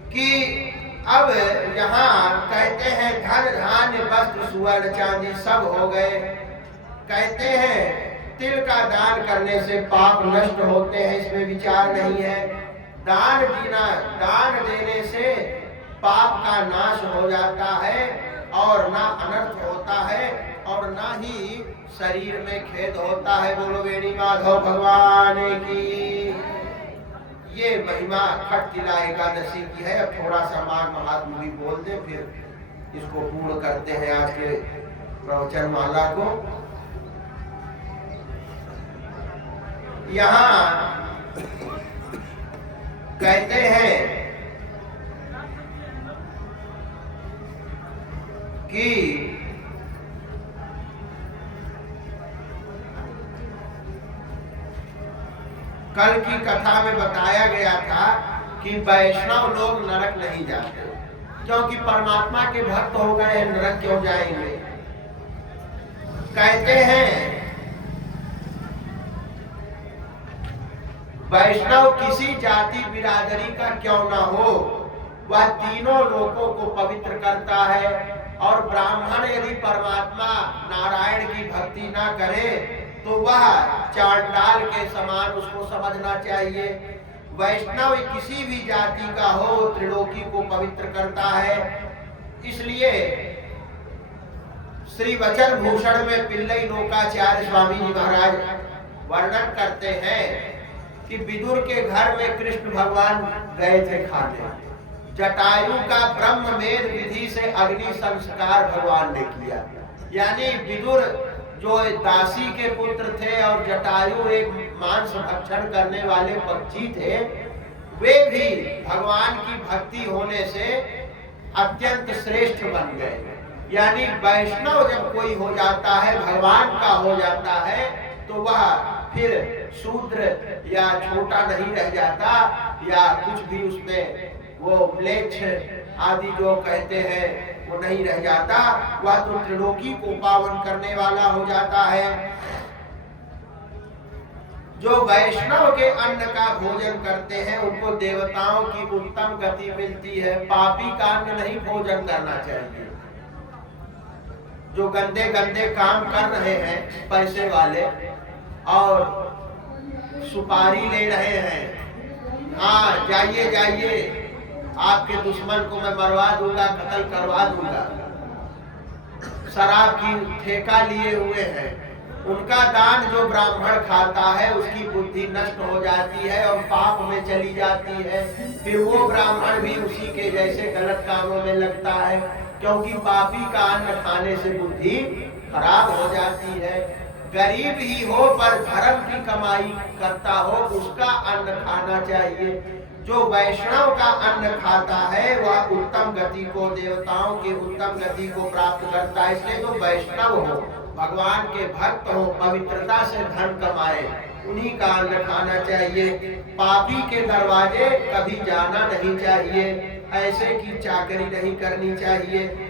कि अब यहाँ कहते हैं धन धान्य वस्त्र सुवर्ण चांदी सब हो गए। कहते हैं तिल का दान करने से पाप नष्ट होते हैं, इसमें विचार नहीं है। दान देने से पाप का नाश हो जाता है और ना अनर्थ होता है और ना ही शरीर में खेद होता है। बोलो वेणी माधव भगवान की। ये महिमा खटकिला एकादशी की है। अब थोड़ा सा माघ महात्म्य भी बोल दे, फिर इसको पूर्ण करते हैं आज के प्रवचन माला को। यहाँ कहते हैं कि कल की कथा में बताया गया था कि वैष्णव लोग नरक नहीं जाते, क्योंकि परमात्मा के भक्त हो गए, नरक क्यों जाएंगे। कहते हैं वैष्णव किसी जाति बिरादरी का क्यों ना हो, वह तीनों लोगों को पवित्र करता है। और ब्राह्मण यदि परमात्मा नारायण की भक्ति ना करे तो वह चांडाल के समान उसको समझना चाहिए। वैष्णव किसी भी जाति का हो त्रिलोकी को पवित्र करता है। इसलिए श्री वचन भूषण में पिल्लई लोकाचार्य स्वामी जी महाराज वर्णन करते हैं कि विदुर के घर में कृष्ण भगवान गए थे खाने। जटायु का ब्रह्मवेद विधि से अग्नि संस्कार भगवान ने किया। यानी विदुर जो दासी के पुत्र थे और जटायु एक मांस भक्षण करने वाले पक्षी थे, वे भी भगवान की भक्ति होने से अत्यंत श्रेष्ठ बन गए। यानी वैष्णव जब कोई हो जाता है, भगवान का हो जाता है, तो वह फिर शूद्र या छोटा नहीं रह जाता या कुछ भी उसमें वो म्लेच्छ आदि जो कहते हैं वो नहीं रह जाता। वह तो त्रिलोकी को पावन करने वाला हो जाता है। जो वैष्णव के अन्न का भोजन करते हैं उनको देवताओं की उत्तम गति मिलती है। पापी का अन्न नहीं भोजन करना चाहिए। जो गंदे गंदे काम कर रहे हैं पैसे वाले और सुपारी ले रहे हैं, हाँ जाइए जाइए आपके दुश्मन को मैं मरवा दूंगा, कत्ल करवा दूंगा, शराब की ठेका लिए हुए हैं, उनका दान जो ब्राह्मण खाता है उसकी बुद्धि नष्ट हो जाती है और पाप में चली जाती है। फिर वो ब्राह्मण भी उसी के जैसे गलत कामों में लगता है, क्योंकि पापी का अन्न खाने से बुद्धि खराब हो जाती है। गरीब ही हो पर धर्म की कमाई करता हो उसका अन्न खाना चाहिए। जो वैष्णव का अन्न खाता है वह उत्तम गति को, देवताओं के उत्तम गति को प्राप्त करता है। इसलिए जो वैष्णव हो, भगवान के भक्त हो, पवित्रता से धन कमाए, उन्हीं का अन्न खाना चाहिए। पापी के दरवाजे कभी जाना नहीं चाहिए, ऐसे की चाकरी नहीं करनी चाहिए।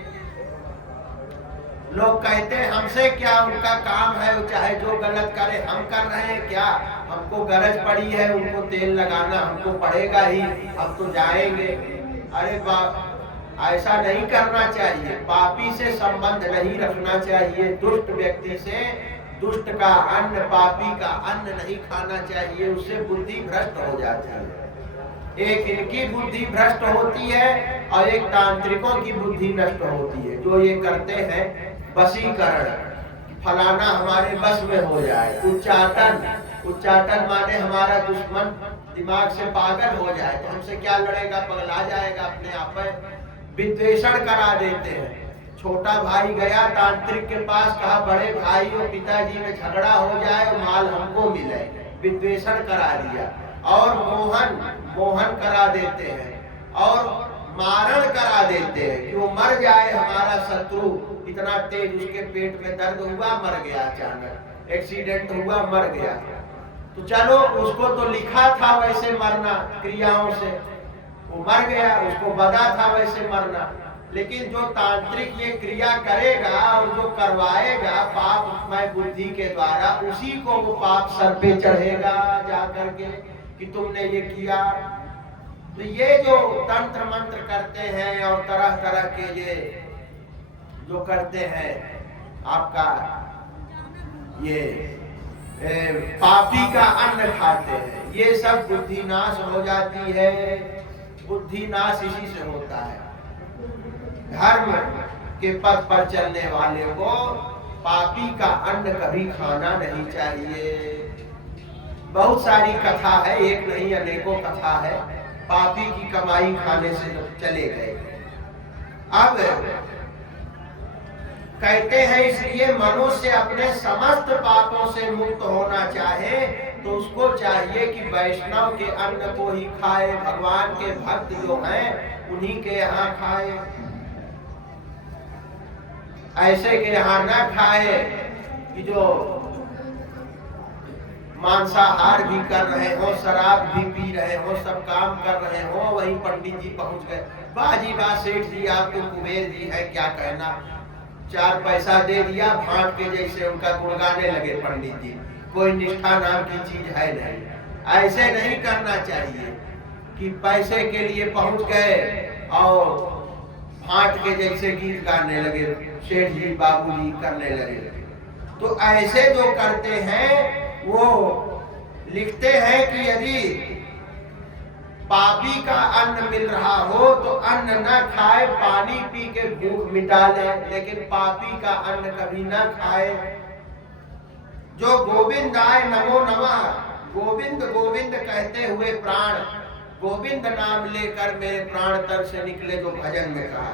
लोग कहते हैं हमसे क्या उनका काम है, वो चाहे जो गलत करे, हम कर रहे हैं क्या, हमको गरज पड़ी है उनको तेल लगाना, हमको पड़ेगा ही, हम तो जाएंगे। अरे ऐसा नहीं करना चाहिए। पापी से संबंध नहीं रखना चाहिए, दुष्ट व्यक्ति से दुष्ट का अन्न, पापी का अन्न नहीं खाना चाहिए, उससे बुद्धि भ्रष्ट हो जाती है। एक इनकी बुद्धि भ्रष्ट होती है और एक तांत्रिकों की बुद्धि नष्ट होती है, जो ये करते हैं वशीकरण, फलाना हमारे बस में हो जाए। उच्चाटन माने हमारा दुश्मन दिमाग से पागल हो जाए तो हमसे क्या लड़ेगा, पगला जाएगा अपने आप में। विद्वेषण करा देते हैं। छोटा भाई गया तांत्रिक के पास, कहा बड़े भाई और पिताजी में झगड़ा हो जाए और माल हमको मिले, विद्वेषण करा दिया। और मोहन करा देते हैं और मारण करा देते हैं कि वो मर जाए हमारा शत्रु। इतना तेज उसके पेट में दर्द हुआ, मर गया, अचानक एक्सीडेंट हुआ, मर गया। तो चलो, उसको तो लिखा था वैसे मरना क्रियाओं से, वो मर गया, उसको बता था वैसे मरना। लेकिन जो तांत्रिक ये क्रिया करेगा और जो करवाएगा पापमय बुद्धि के द्वारा, उसी को वो पाप सर पे चढ़ेगा जाकर के कि तुमने ये किया। तो ये जो तंत्र मंत्र करते हैं और तरह तरह के ये जो करते हैं आपका, ये पापी का अन्न खाते हैं, ये सब बुद्धि नाश हो जाती है। बुद्धि नाश इसी से होता है। धर्म के पथ पर चलने वाले को पापी का अन्न कभी खाना नहीं चाहिए। बहुत सारी कथा है, एक नहीं अनेकों कथा है, पापी की कमाई खाने से चले गए। अब कहते हैं इसलिए मनुष्य अपने समस्त पापों से मुक्त होना चाहे तो उसको चाहिए कि वैष्णव के अन्न को ही खाए, भगवान के भक्त जो हैं उन्हीं के यहाँ खाए, ऐसे के यहाँ न खाए कि जो मांसाहार भी कर रहे हो, शराब भी पी रहे हो, सब काम कर रहे हो। वहीं पंडित जी पहुंच गए, बाजी बा सेठ जी आपके कुबेर जी है, क्या कहना, 4 पैसा दे दिया, भाट के जैसे उनका गुणगाने लगे पंडित जी। कोई निष्ठा नाम की चीज है नहीं। ऐसे नहीं करना चाहिए कि पैसे के लिए पहुंच गए और भाट के जैसे गीत गाने लगे, सेठ जी बाबू जी करने लगे। तो ऐसे जो करते हैं वो लिखते हैं कि यदि पापी का अन्न मिल रहा हो तो अन्न न खाए, पानी पी के भूख मिटा ले, लेकिन पापी का अन्न कभी न खाए। जो गोविंदाय नमो नमः, गोविंद गोविंद कहते हुए प्राण, गोविंद नाम लेकर मेरे प्राण तन से निकले, जो भजन में कहा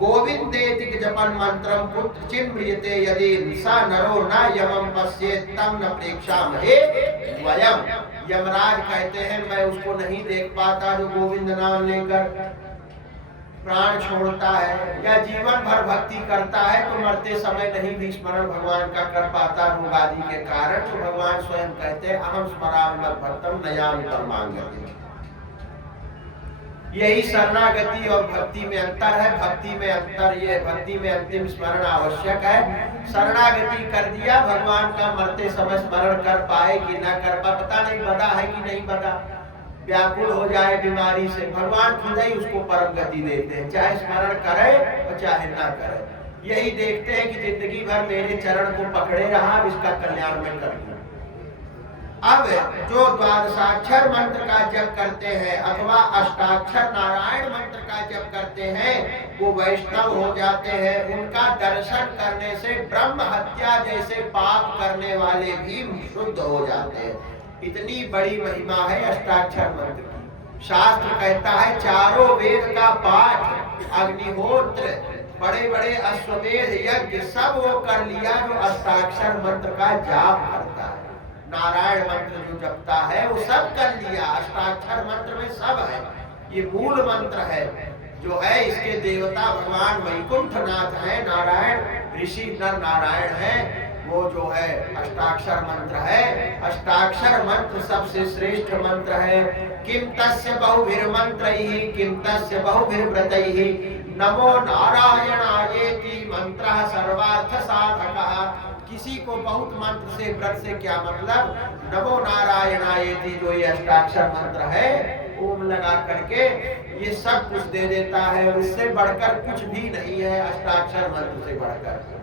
गोविंदेति जपन मंत्रम पुत्र चिम्रियते यदि सा नरो न यमं पश्येत तम न प्रेक्षामहे वयम। यमराज कहते हैं मैं उसको नहीं देख पाता जो गोविंद नाम लेकर प्राण छोड़ता है या जीवन भर भक्ति करता है तो मरते समय नहीं भी स्मरण भगवान का कर पाता रोग आदि के कारण। तो भगवान स्वयं कहते हैं अहम स्मरामि मद्भक्तं नयामि परमांगतिम्। यही शरणागति और भक्ति में अंतर है। भक्ति में अंतर ये, भक्ति में अंतिम स्मरण आवश्यक है। शरणागति कर दिया, भगवान का मरते समय स्मरण कर पाए कि न कर पाए पता नहीं, बदा है कि नहीं बदा, व्याकुल हो जाए बीमारी से, भगवान खुद ही उसको परम गति देते हैं, चाहे स्मरण करे और चाहे ना करे। यही देखते हैं कि जिंदगी भर मेरे चरण को पकड़े रहा, इसका कल्याण में कर दूं। अब जो द्वादशाक्षर मंत्र का जप करते हैं अथवा अष्टाक्षर नारायण मंत्र का जप करते हैं वो वैष्णव हो जाते हैं। उनका दर्शन करने से ब्रह्म हत्या जैसे पाप करने वाले भी शुद्ध हो जाते हैं। इतनी बड़ी महिमा है अष्टाक्षर मंत्र की। शास्त्र कहता है चारों वेद का पाठ, अग्निहोत्र, बड़े बड़े अश्वमेध यज्ञ सब वो कर लिया जो अष्टाक्षर मंत्र का जाप करता है। नारायण मंत्र जो जपता है वो सब कर लिया, अष्टाक्षर मंत्र में सब है। ये मूल मंत्र है जो है, इसके देवता भगवान वैकुंठनाथ है, नारायण ऋषि नर नारायण है, वो जो है अष्टाक्षर मंत्र है। अष्टाक्षर मंत्र सबसे श्रेष्ठ मंत्र है। किम तस्य बहुभिर्मंत्रैः किम तस्य बहुभिर्व्रतैः नमो नारायणायेति मंत्रः सर्वार्थ साधकः। किसी को बहुत मंत्र से व्रत से क्या मतलब, नमो नारायणायेति जो ये अष्टाक्षर मंत्र है ओम लगा करके ये सब कुछ दे देता है। और इससे बढ़कर कुछ भी नहीं है अष्टाक्षर मंत्र से बढ़कर।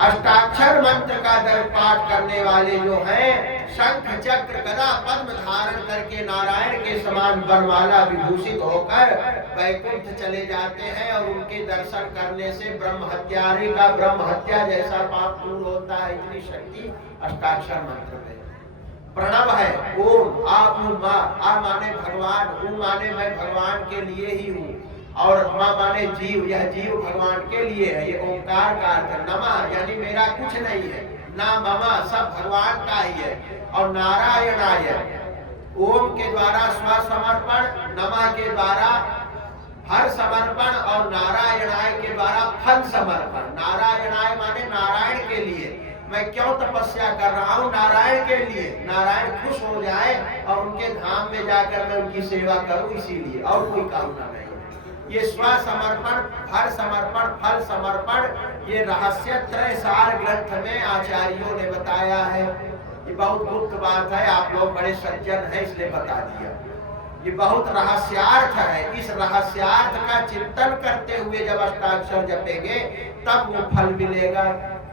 अष्टाक्षर मंत्र का दर पाठ करने वाले जो हैं, शंख चक्र गदा पद्म धारण करके नारायण के समान वरमाला विभूषित होकर वैकुंठ चले जाते हैं। और उनके दर्शन करने से ब्रह्म हत्यारे का ब्रह्म हत्या जैसा पाप दूर होता है। इतनी शक्ति अष्टाक्षर मंत्र में। प्रणव है ओम, आ माने भगवान, ऊ माने मैं भगवान के लिए ही हूँ, और मा माने जीव, यह जीव भगवान के लिए है। ये ओंकार का अर्थ। नमः यानी मेरा कुछ नहीं है, ना ममा, सब भगवान का ही है। और नारायणाय, ओम के द्वारा स्वसमर्पण, नमः के द्वारा हर समर्पण, और नारायणाय के द्वारा फल समर्पण। नारायणाय माने नारायण के लिए। मैं क्यों तपस्या कर रहा हूँ? नारायण के लिए। नारायण खुश हो जाए और उनके धाम में जाकर मैं उनकी सेवा करूँ, इसीलिए, और कोई कामना नहीं। ये स्वसमर्पण, हर समर्पण, फल समर्पण, ये रहस्य त्रयसार ग्रंथ में आचार्यों ने बताया है। ये बहुत गुप्त बात है, आप लोग बड़े सज्जन हैं इसलिए बता दिया। ये बहुत रहस्यार्थ है। इस रहस्यार्थ का चिंतन करते हुए जब अष्टाक्षर जपेंगे तब वो फल मिलेगा।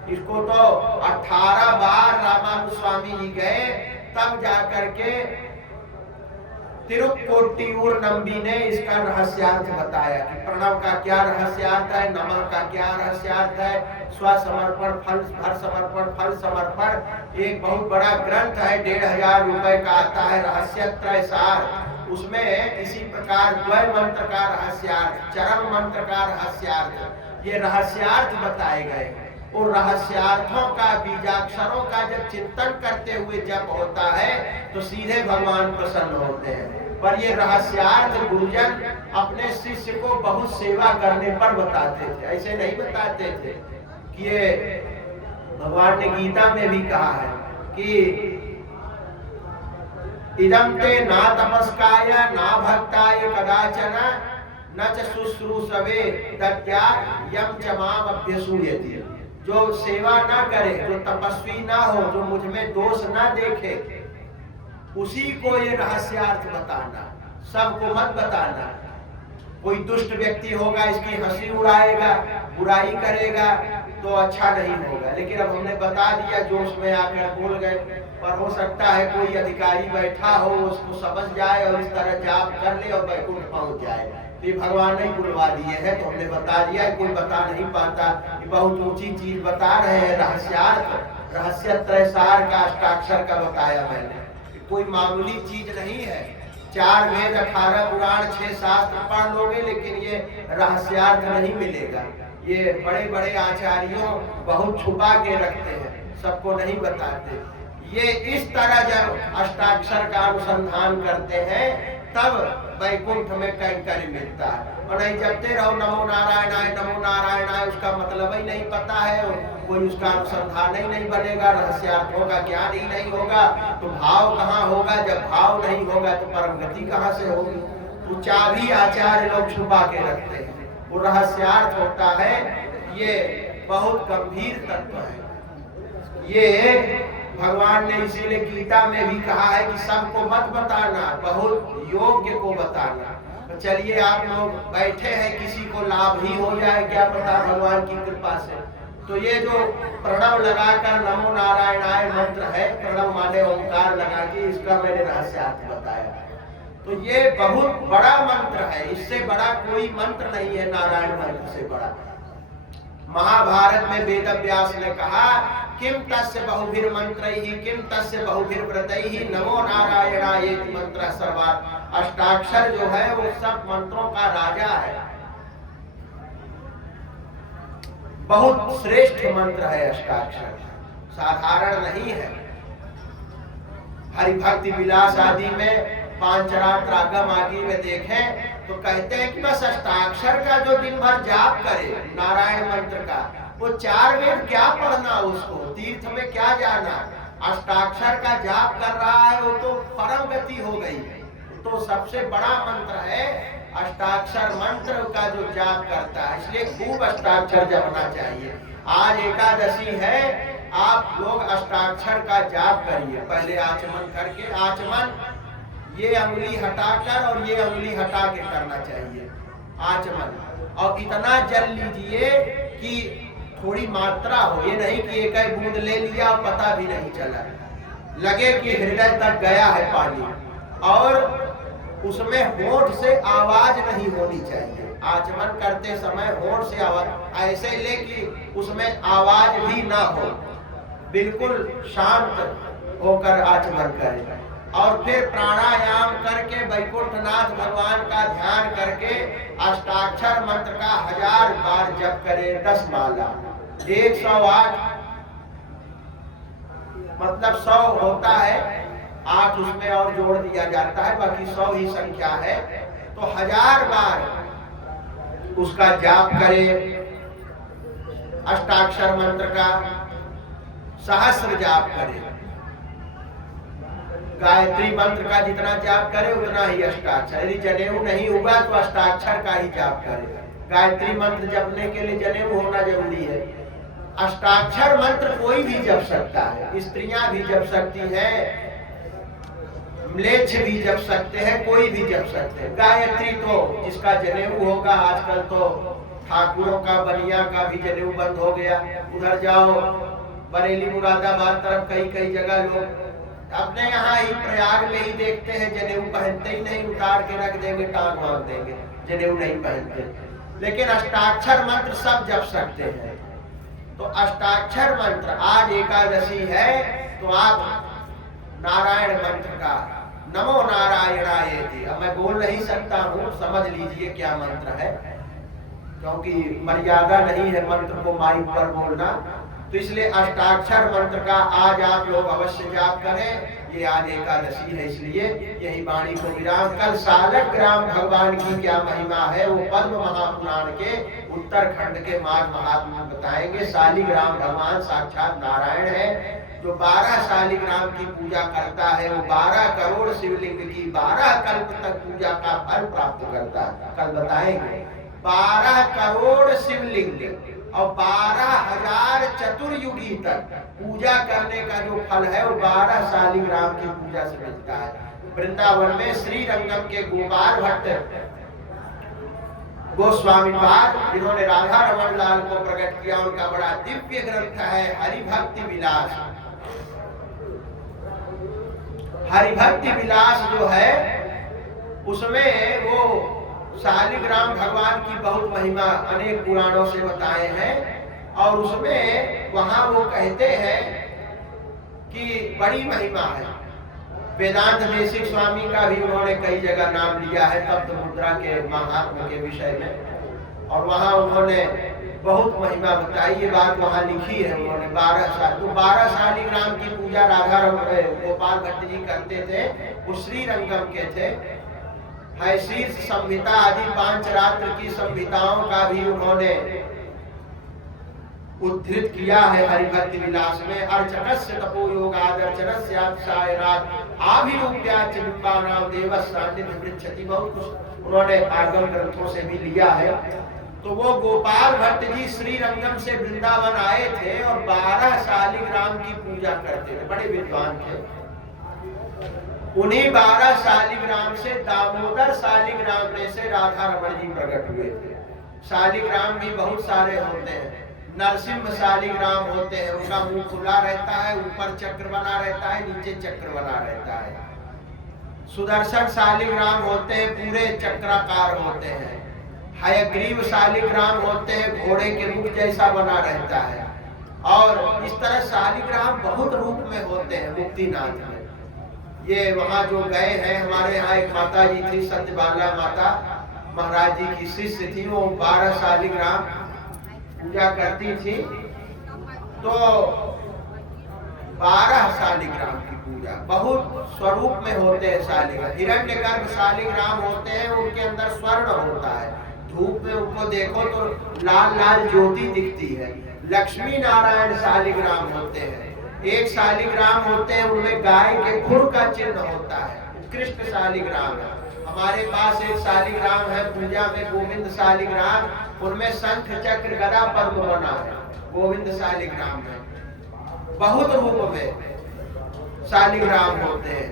इसको तो 18 बार रामानुस्वामी जी गए, तब जाकर के तिरुक्कोट्टियूर नंबी ने इसका रहस्यार्थ बताया कि प्रणव का क्या रहस्यार्थ है, नमः का क्या रहस्यार्थ है, स्वसमर्पण, फल, हर समर्पण, फल समर्पण। एक बहुत बड़ा ग्रंथ है, 1500 रुपए का आता है, रहस्य त्रयसार। उसमें इसी प्रकार द्वय मंत्र का रहस्यार्थ, चरम मंत्र का रहस्यार्थ, ये रहस्यार्थ बताए गए। और रहस्यार्थों का, बीजाक्षरों का जब चिंतन करते हुए जप होता है तो सीधे भगवान प्रसन्न होते हैं। पर ये रहस्यार्थ गुरुजन अपने शिष्य को बहुत सेवा करने पर बताते थे, ऐसे नहीं बताते थे। कि ये भगवान ने गीता में भी कहा है कि इदं ते ना तपस्काय ना भक्ताय कदाचन न च शुश्रूषवे दद्यात् यं च माम अभ्यसूयति। जो सेवा ना करे, जो तपस्वी ना हो, जो मुझ में दोष ना देखे, उसी को ये रहस्यार्थ बताना, सबको मत बताना। कोई दुष्ट व्यक्ति होगा, इसकी हंसी उड़ाएगा, बुराई करेगा तो अच्छा नहीं होगा। लेकिन अब हमने बता दिया, जोश में आकर बोल गए। पर हो सकता है कोई अधिकारी बैठा हो, उसको समझ जाए और इस तरह जाप कर ले और वैकुंठ पहुंच जाए। ये भगवान ने बुलवा दिए हैं, तो हमने बता दिया। कोई बता नहीं पाता, ये बहुत ऊंची चीज बता रहे हैं। रहस्यार्थ, रहस्य त्रयसार का अष्टाक्षर का बताया मैंने। कोई मामूली चीज नहीं है। 4 वेद, 18 पुराण, 6 शास्त्र पढ़ लोगे, लेकिन ये रहस्यार्थ नहीं मिलेगा। ये बड़े बड़े आचार्यों बहुत छुपा के रखते हैं, सबको नहीं बताते। ये इस तरह जब अष्टाक्षर का अनुसंधान करते हैं तब वैकुंठ में कैंकर्य मिलता है। और नहीं जपते रहो नमो नारायणाय, नमो नारायणाय, उसका मतलब ही नहीं पता है, कोई उसका अनुसंधान ही नहीं बनेगा, रहस्यार्थों का ज्ञान ही नहीं होगा, तो भाव कहाँ होगा? जब भाव नहीं होगा तो परम गति कहाँ से होगी? तो चाबी आचार्य लोग छुपा के रखते हैं। वो रहस्यार्थ होता है, ये बहुत गंभीर तत्व है। ये भगवान ने इसीलिए गीता में भी कहा है कि सबको मत बताना, बहुत योग्य को बताना। तो चलिए आप लोग बैठे हैं, किसी को लाभ ही हो जाए, क्या पता भगवान की कृपा से। तो ये जो प्रणव लगाकर नमो नारायणाय मंत्र है, प्रणव माने ओंकार लगा के, इसका मैंने रहस्यार्थ बताया। तो ये बहुत बड़ा मंत्र है, इससे बड़ा कोई मंत्र नहीं है नारायण मंत्र से बड़ा। महाभारत में वेद व्यास ने कहा किम तस्य बहुभिर मंत्रैहि किम तस्य बहुभिर व्रतैहि नमो नारायणाय मंत्र सर्वात्। अष्टाक्षर जो है वो सब मंत्रों का राजा है, बहुत श्रेष्ठ मंत्र है अष्टाक्षर, साधारण नहीं है। हरिभक्ति विलास आदि में पांचरात्र आगम आदि में देखें तो कहते हैं कि बस अष्टाक्षर का जो दिन भर जाप करे नारायण मंत्र का, वो 4 वेद क्या पढ़ना, उसको तीर्थ में क्या जाना। अष्टाक्षर का जाप कर रहा है वो तो परम गति हो गई, तो सबसे बड़ा मंत्र है अष्टाक्षर मंत्र का जो जाप करता है। इसलिए खूब अष्टाक्षर जपना चाहिए। आज एकादशी है, आप लोग अष्टाक्षर का जाप करिए। पहले आचमन करके, आचमन ये अंगुली हटाकर और ये अंगुली हटा के करना चाहिए आचमन। और इतना जल लीजिए कि थोड़ी मात्रा हो, ये नहीं कि एक ही बूंद ले लिया और पता भी नहीं चला, लगे कि हृदय तक गया है पानी। और उसमें होठ से आवाज नहीं होनी चाहिए, आचमन करते समय होठ से आवाज ऐसे ले कि उसमें आवाज भी ना हो, बिल्कुल शांत होकर आचमन करें। और फिर प्राणायाम करके वैकुंठनाथ भगवान का ध्यान करके अष्टाक्षर मंत्र का 1000 बार जप करें, 10 माला। 108 मतलब 100 होता है, 8 उसमें और जोड़ दिया जाता है, बाकी 100 ही संख्या है। तो 1000 बार उसका जाप करें अष्टाक्षर मंत्र का, सहस्र जाप करें। गायत्री मंत्र का जितना जाप करे उतना ही अष्टाक्षर, यदि जनेऊ नहीं होगा तो अष्टाक्षर का ही जाप करे। गायत्री मंत्र जपने के लिए जनेऊ होना जरूरी है। अष्टाक्षर मंत्र कोई भी जप सकता है, स्त्रियां भी जप सकती हैं, म्लेच्छ भी जप सकते हैं, कोई भी जप सकते हैं। गायत्री तो जिसका जनेऊ होगा, आजकल तो ठाकुरों का बनिया का भी जनेऊ बंद हो गया। उधर जाओ बरेली मुरादाबाद तरफ कई जगह लोग अपने यहाँ ही प्रयाग में ही देखते हैं जनेऊ पहनते ही नहीं, उतार के रख देंगे, टांग बांध देंगे, जनेऊ नहीं पहनते। लेकिन अष्टाक्षर मंत्र सब जप सकते हैं। तो अष्टाक्षर मंत्र आज एकादशी है तो आप नारायण मंत्र का नमो नारायणाय, अब मैं बोल नहीं सकता हूँ, समझ लीजिए क्या मंत्र है, क्योंकि मर्यादा नहीं है मंत्र को माइक पर बोलना। तो इसलिए अष्टाक्षर मंत्र का आज आप लोग अवश्य जाप करें। ये आज एकादशी है इसलिए यही वाणी को विराम। कल सालग्राम भगवान की क्या महिमा है वो पद्म महापुराण के उत्तरखंड के माघ महात्मा बताएंगे। शालिग्राम भगवान साक्षात नारायण है, जो 12 शालिग्राम की पूजा करता है वो 12 करोड़ शिवलिंग की 12 कल्प तक पूजा का फल प्राप्त करता है। कल बताएंगे 12 करोड़ शिवलिंग और 12,000 चतुर्युगी तक पूजा करने का जो फल है वो 12 शालिग्राम की पूजा से मिलता है। वृंदावन में श्री रंगम के गोपाल भट्ट गोस्वामी पाद, जिन्होंने राधा रमन लाल को प्रकट किया, उनका बड़ा दिव्य ग्रंथ है हरिभक्ति विलास। हरिभक्ति विलास जो है उसमें वो शालिग्राम भगवान की बहुत महिमा अनेक पुराणों से बताए हैं। और उसमें वहां वो कहते हैं कि बड़ी महिमा है। वेदांत देशिक स्वामी का भी उन्होंने कई जगह नाम लिया है तप्त मुद्रा के महात्मा के विषय में, और वहां उन्होंने बहुत महिमा बताई। ये बात वहां लिखी है उन्होंने। 12 शालिग्राम की पूजा राधा गोपाल भट्ट जी करते थे, वो श्री रंगम के थे। है शीर्ष संहिता आदि 5 रात्र की संहिताओं का भी उन्होंने उद्धृत किया है हरिभक्ति विलास में। अर्चकस्य तपो योगादर्चनस्य अक्षायनात् आभिरूप्याच विद्वानां देवस्य सान्निध्य पृच्छति, बहुत कुछ उन्होंने आगम ग्रंथों से भी लिया है। तो वो गोपाल भट्ट जी श्री रंगम से वृंदावन आए थे और 12 शालिग्राम की पूजा करते थे, बड़े विद्वान थे। उन्हीं 12 शालिग्राम से दामोदर शालिग्राम में से राधा रमण जी प्रकट हुए थे। शालिग्राम भी बहुत सारे होते हैं। नरसिंह शालिग्राम होते हैं, उनका मुंह खुला रहता है, ऊपर चक्र बना रहता है, नीचे चक्र बना रहता है। सुदर्शन शालिग्राम होते हैं, पूरे चक्राकार होते हैं। हयग्रीव शालिग्राम होते हैं, घोड़े के मुख जैसा बना रहता है। और इस तरह शालिग्राम बहुत रूप में होते हैं मुक्तिनाथ में। ये वहाँ जो गए हैं, हमारे यहाँ एक माता जी थी सत्यबाला माता, महाराज जी की शिष्य थी, वो 12 शालिग्राम पूजा करती थी। तो 12 शालिग्राम की पूजा बहुत स्वरूप में होते हैं। शालिग्राम हिरण्यगर्भ शालिग्राम होते हैं, उनके अंदर स्वर्ण होता है, धूप में उनको देखो तो लाल लाल ज्योति दिखती है। लक्ष्मी नारायण शालिग्राम होते हैं। एक शालिग्राम होते हैं, उनमें गाय के खुर का चिन्ह होता है, उत्कृष्ट शालिग्राम है। हमारे पास एक शालिग्राम है पूजा में, गोविंद शालिग्राम, उनमें शंख चक्र गदा पद्म बना है, गोविंद शालिग्राम है। बहुत रूप में शालिग्राम होते हैं।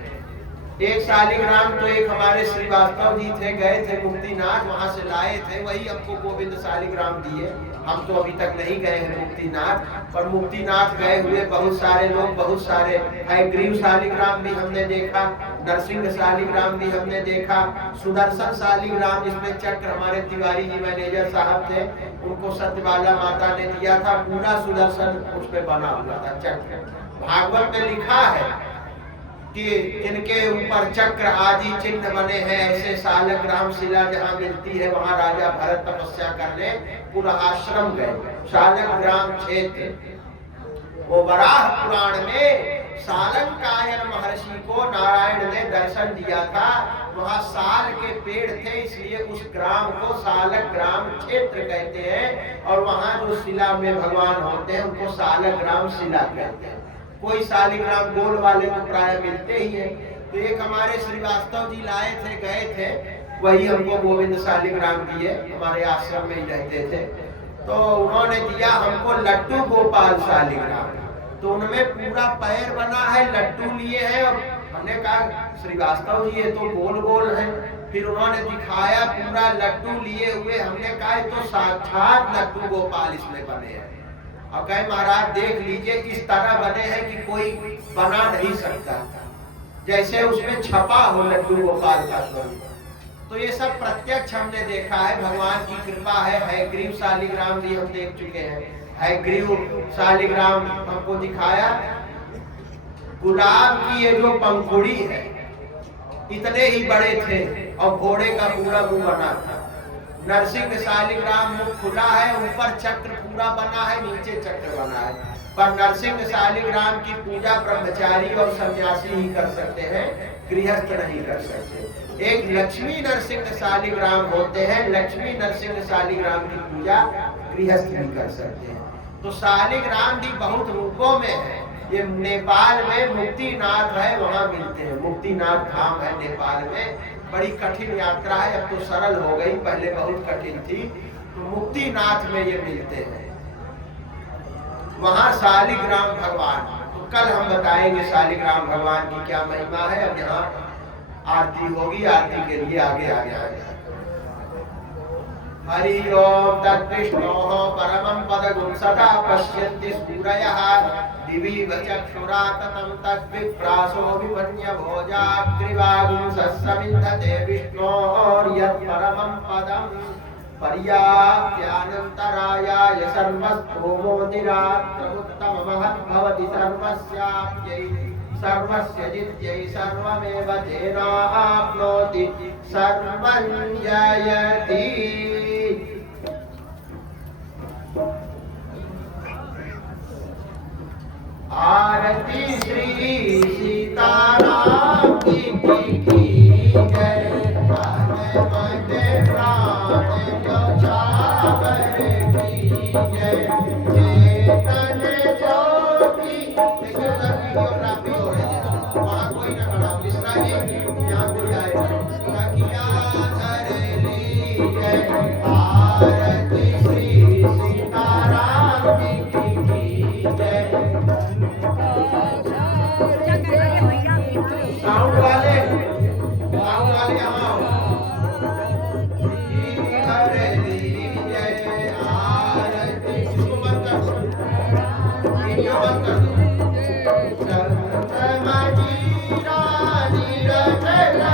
एक शालिग्राम तो एक हमारे श्रीवास्तव जी थे, गए थे मुक्तिनाथ, वहां से लाए थे, वही हमको गोविंद शालिग्राम दिए। हम तो अभी तक नहीं गए हैं मुक्तिनाथ, पर मुक्तिनाथ गए हुए बहुत सारे लोग, बहुत सारे हयग्रीव शालिग्राम भी हमने देखा, नरसिंह शालिग्राम भी हमने देखा, सुदर्शन शालिग्राम जिसमें चक्र हमारे तिवारी जी मैनेजर साहब थे, उनको सत्यबाला माता ने दिया था, पूरा सुदर्शन उस पर बना हुआ था चक्र। भागवत में लिखा है कि इनके ऊपर चक्र आदि चिन्ह बने हैं, ऐसे शालग्राम शिला जहाँ मिलती है वहाँ राजा भरत तपस्या करने पूरा आश्रम गए, शालग्राम क्षेत्र। वो वराह पुराण में शालंकायन महर्षि को नारायण ने दर्शन दिया था, वहाँ साल के पेड़ थे, इसलिए उस ग्राम को शालग्राम क्षेत्र कहते हैं, और वहाँ जो शिला में भगवान होते हैं उनको शालग्राम शिला कहते हैं। कोई शालिग्राम गोल वाले को प्राय मिलते ही है, तो एक हमारे श्रीवास्तव जी लाए थे, गए थे, वही हमको गोविंद शालिग्राम दिए, हमारे आश्रम में ही रहते थे। तो उन्होंने दिया हमको लड्डू गोपाल शालिग्राम, तो उनमें पूरा पैर बना है, लड्डू लिए हैं, और हमने कहा श्रीवास्तव जी ये तो गोल गोल है, फिर उन्होंने दिखाया पूरा लड्डू लिए हुए, हमने कहा तो साक्षात लड्डू गोपाल इसमें बने हैं। और कहे महाराज देख लीजिए इस तरह बने हैं कि कोई बना नहीं सकता, जैसे उसमें छपा हो लड्डू गोपाल का स्वरूप। तो ये सब प्रत्यक्ष हमने देखा है, भगवान की कृपा है। हयग्रीव शालिग्राम भी हम देख चुके हैं, हयग्रीव शालिग्राम हमको दिखाया। गुलाब की ये जो पंखुड़ी है इतने ही बड़े थे और घोड़े का पूरा मुंह बना था। नरसिंह शालिग्राम मुख खुला है, ऊपर चक्र पूरा बना है, नीचे चक्र बना है, पर नरसिंह शालिग्राम की पूजा ब्रह्मचारी और सन्यासी ही कर सकते हैं, गृहस्थ नहीं कर सकते। एक लक्ष्मी नरसिंह शालिग्राम होते हैं, लक्ष्मी नरसिंह शालिग्राम की पूजा गृहस्थ भी कर सकते हैं। तो शालिग्राम भी बहुत रूपों में है। ये नेपाल में मुक्तिनाथ है, वहाँ मिलते हैं, मुक्तिनाथ धाम है नेपाल में। बड़ी कठिन यात्रा है, अब तो सरल हो गई, पहले बहुत कठिन थी। तो मुक्तिनाथ में ये मिलते हैं, वहाँ शालिग्राम भगवान। तो कल हम बताएंगे शालिग्राम भगवान की क्या महिमा है। अब यहाँ आरती होगी, आरती के लिए आगे आ जाएगा। हरि ओम तद्विष्णोः परमं पदगुं सदा पश्यन्ति सूरयः दिवि चक्षुराततं तद्विप्रासो विमन्यभोजाग्रीवागुं सस्समिन्धते विष्णोर्यत् परमं पदं पर्याप्त्यानन्तरायाय सर्वस्तोमोदिरात्रमुत्तममहद्भवति सर्वस्याप्यै सर्वस्य जित्यै सर्वमेव तेनाप्नोति सर्वं जयति। आरती श्री सीताराम की जय। Thank you.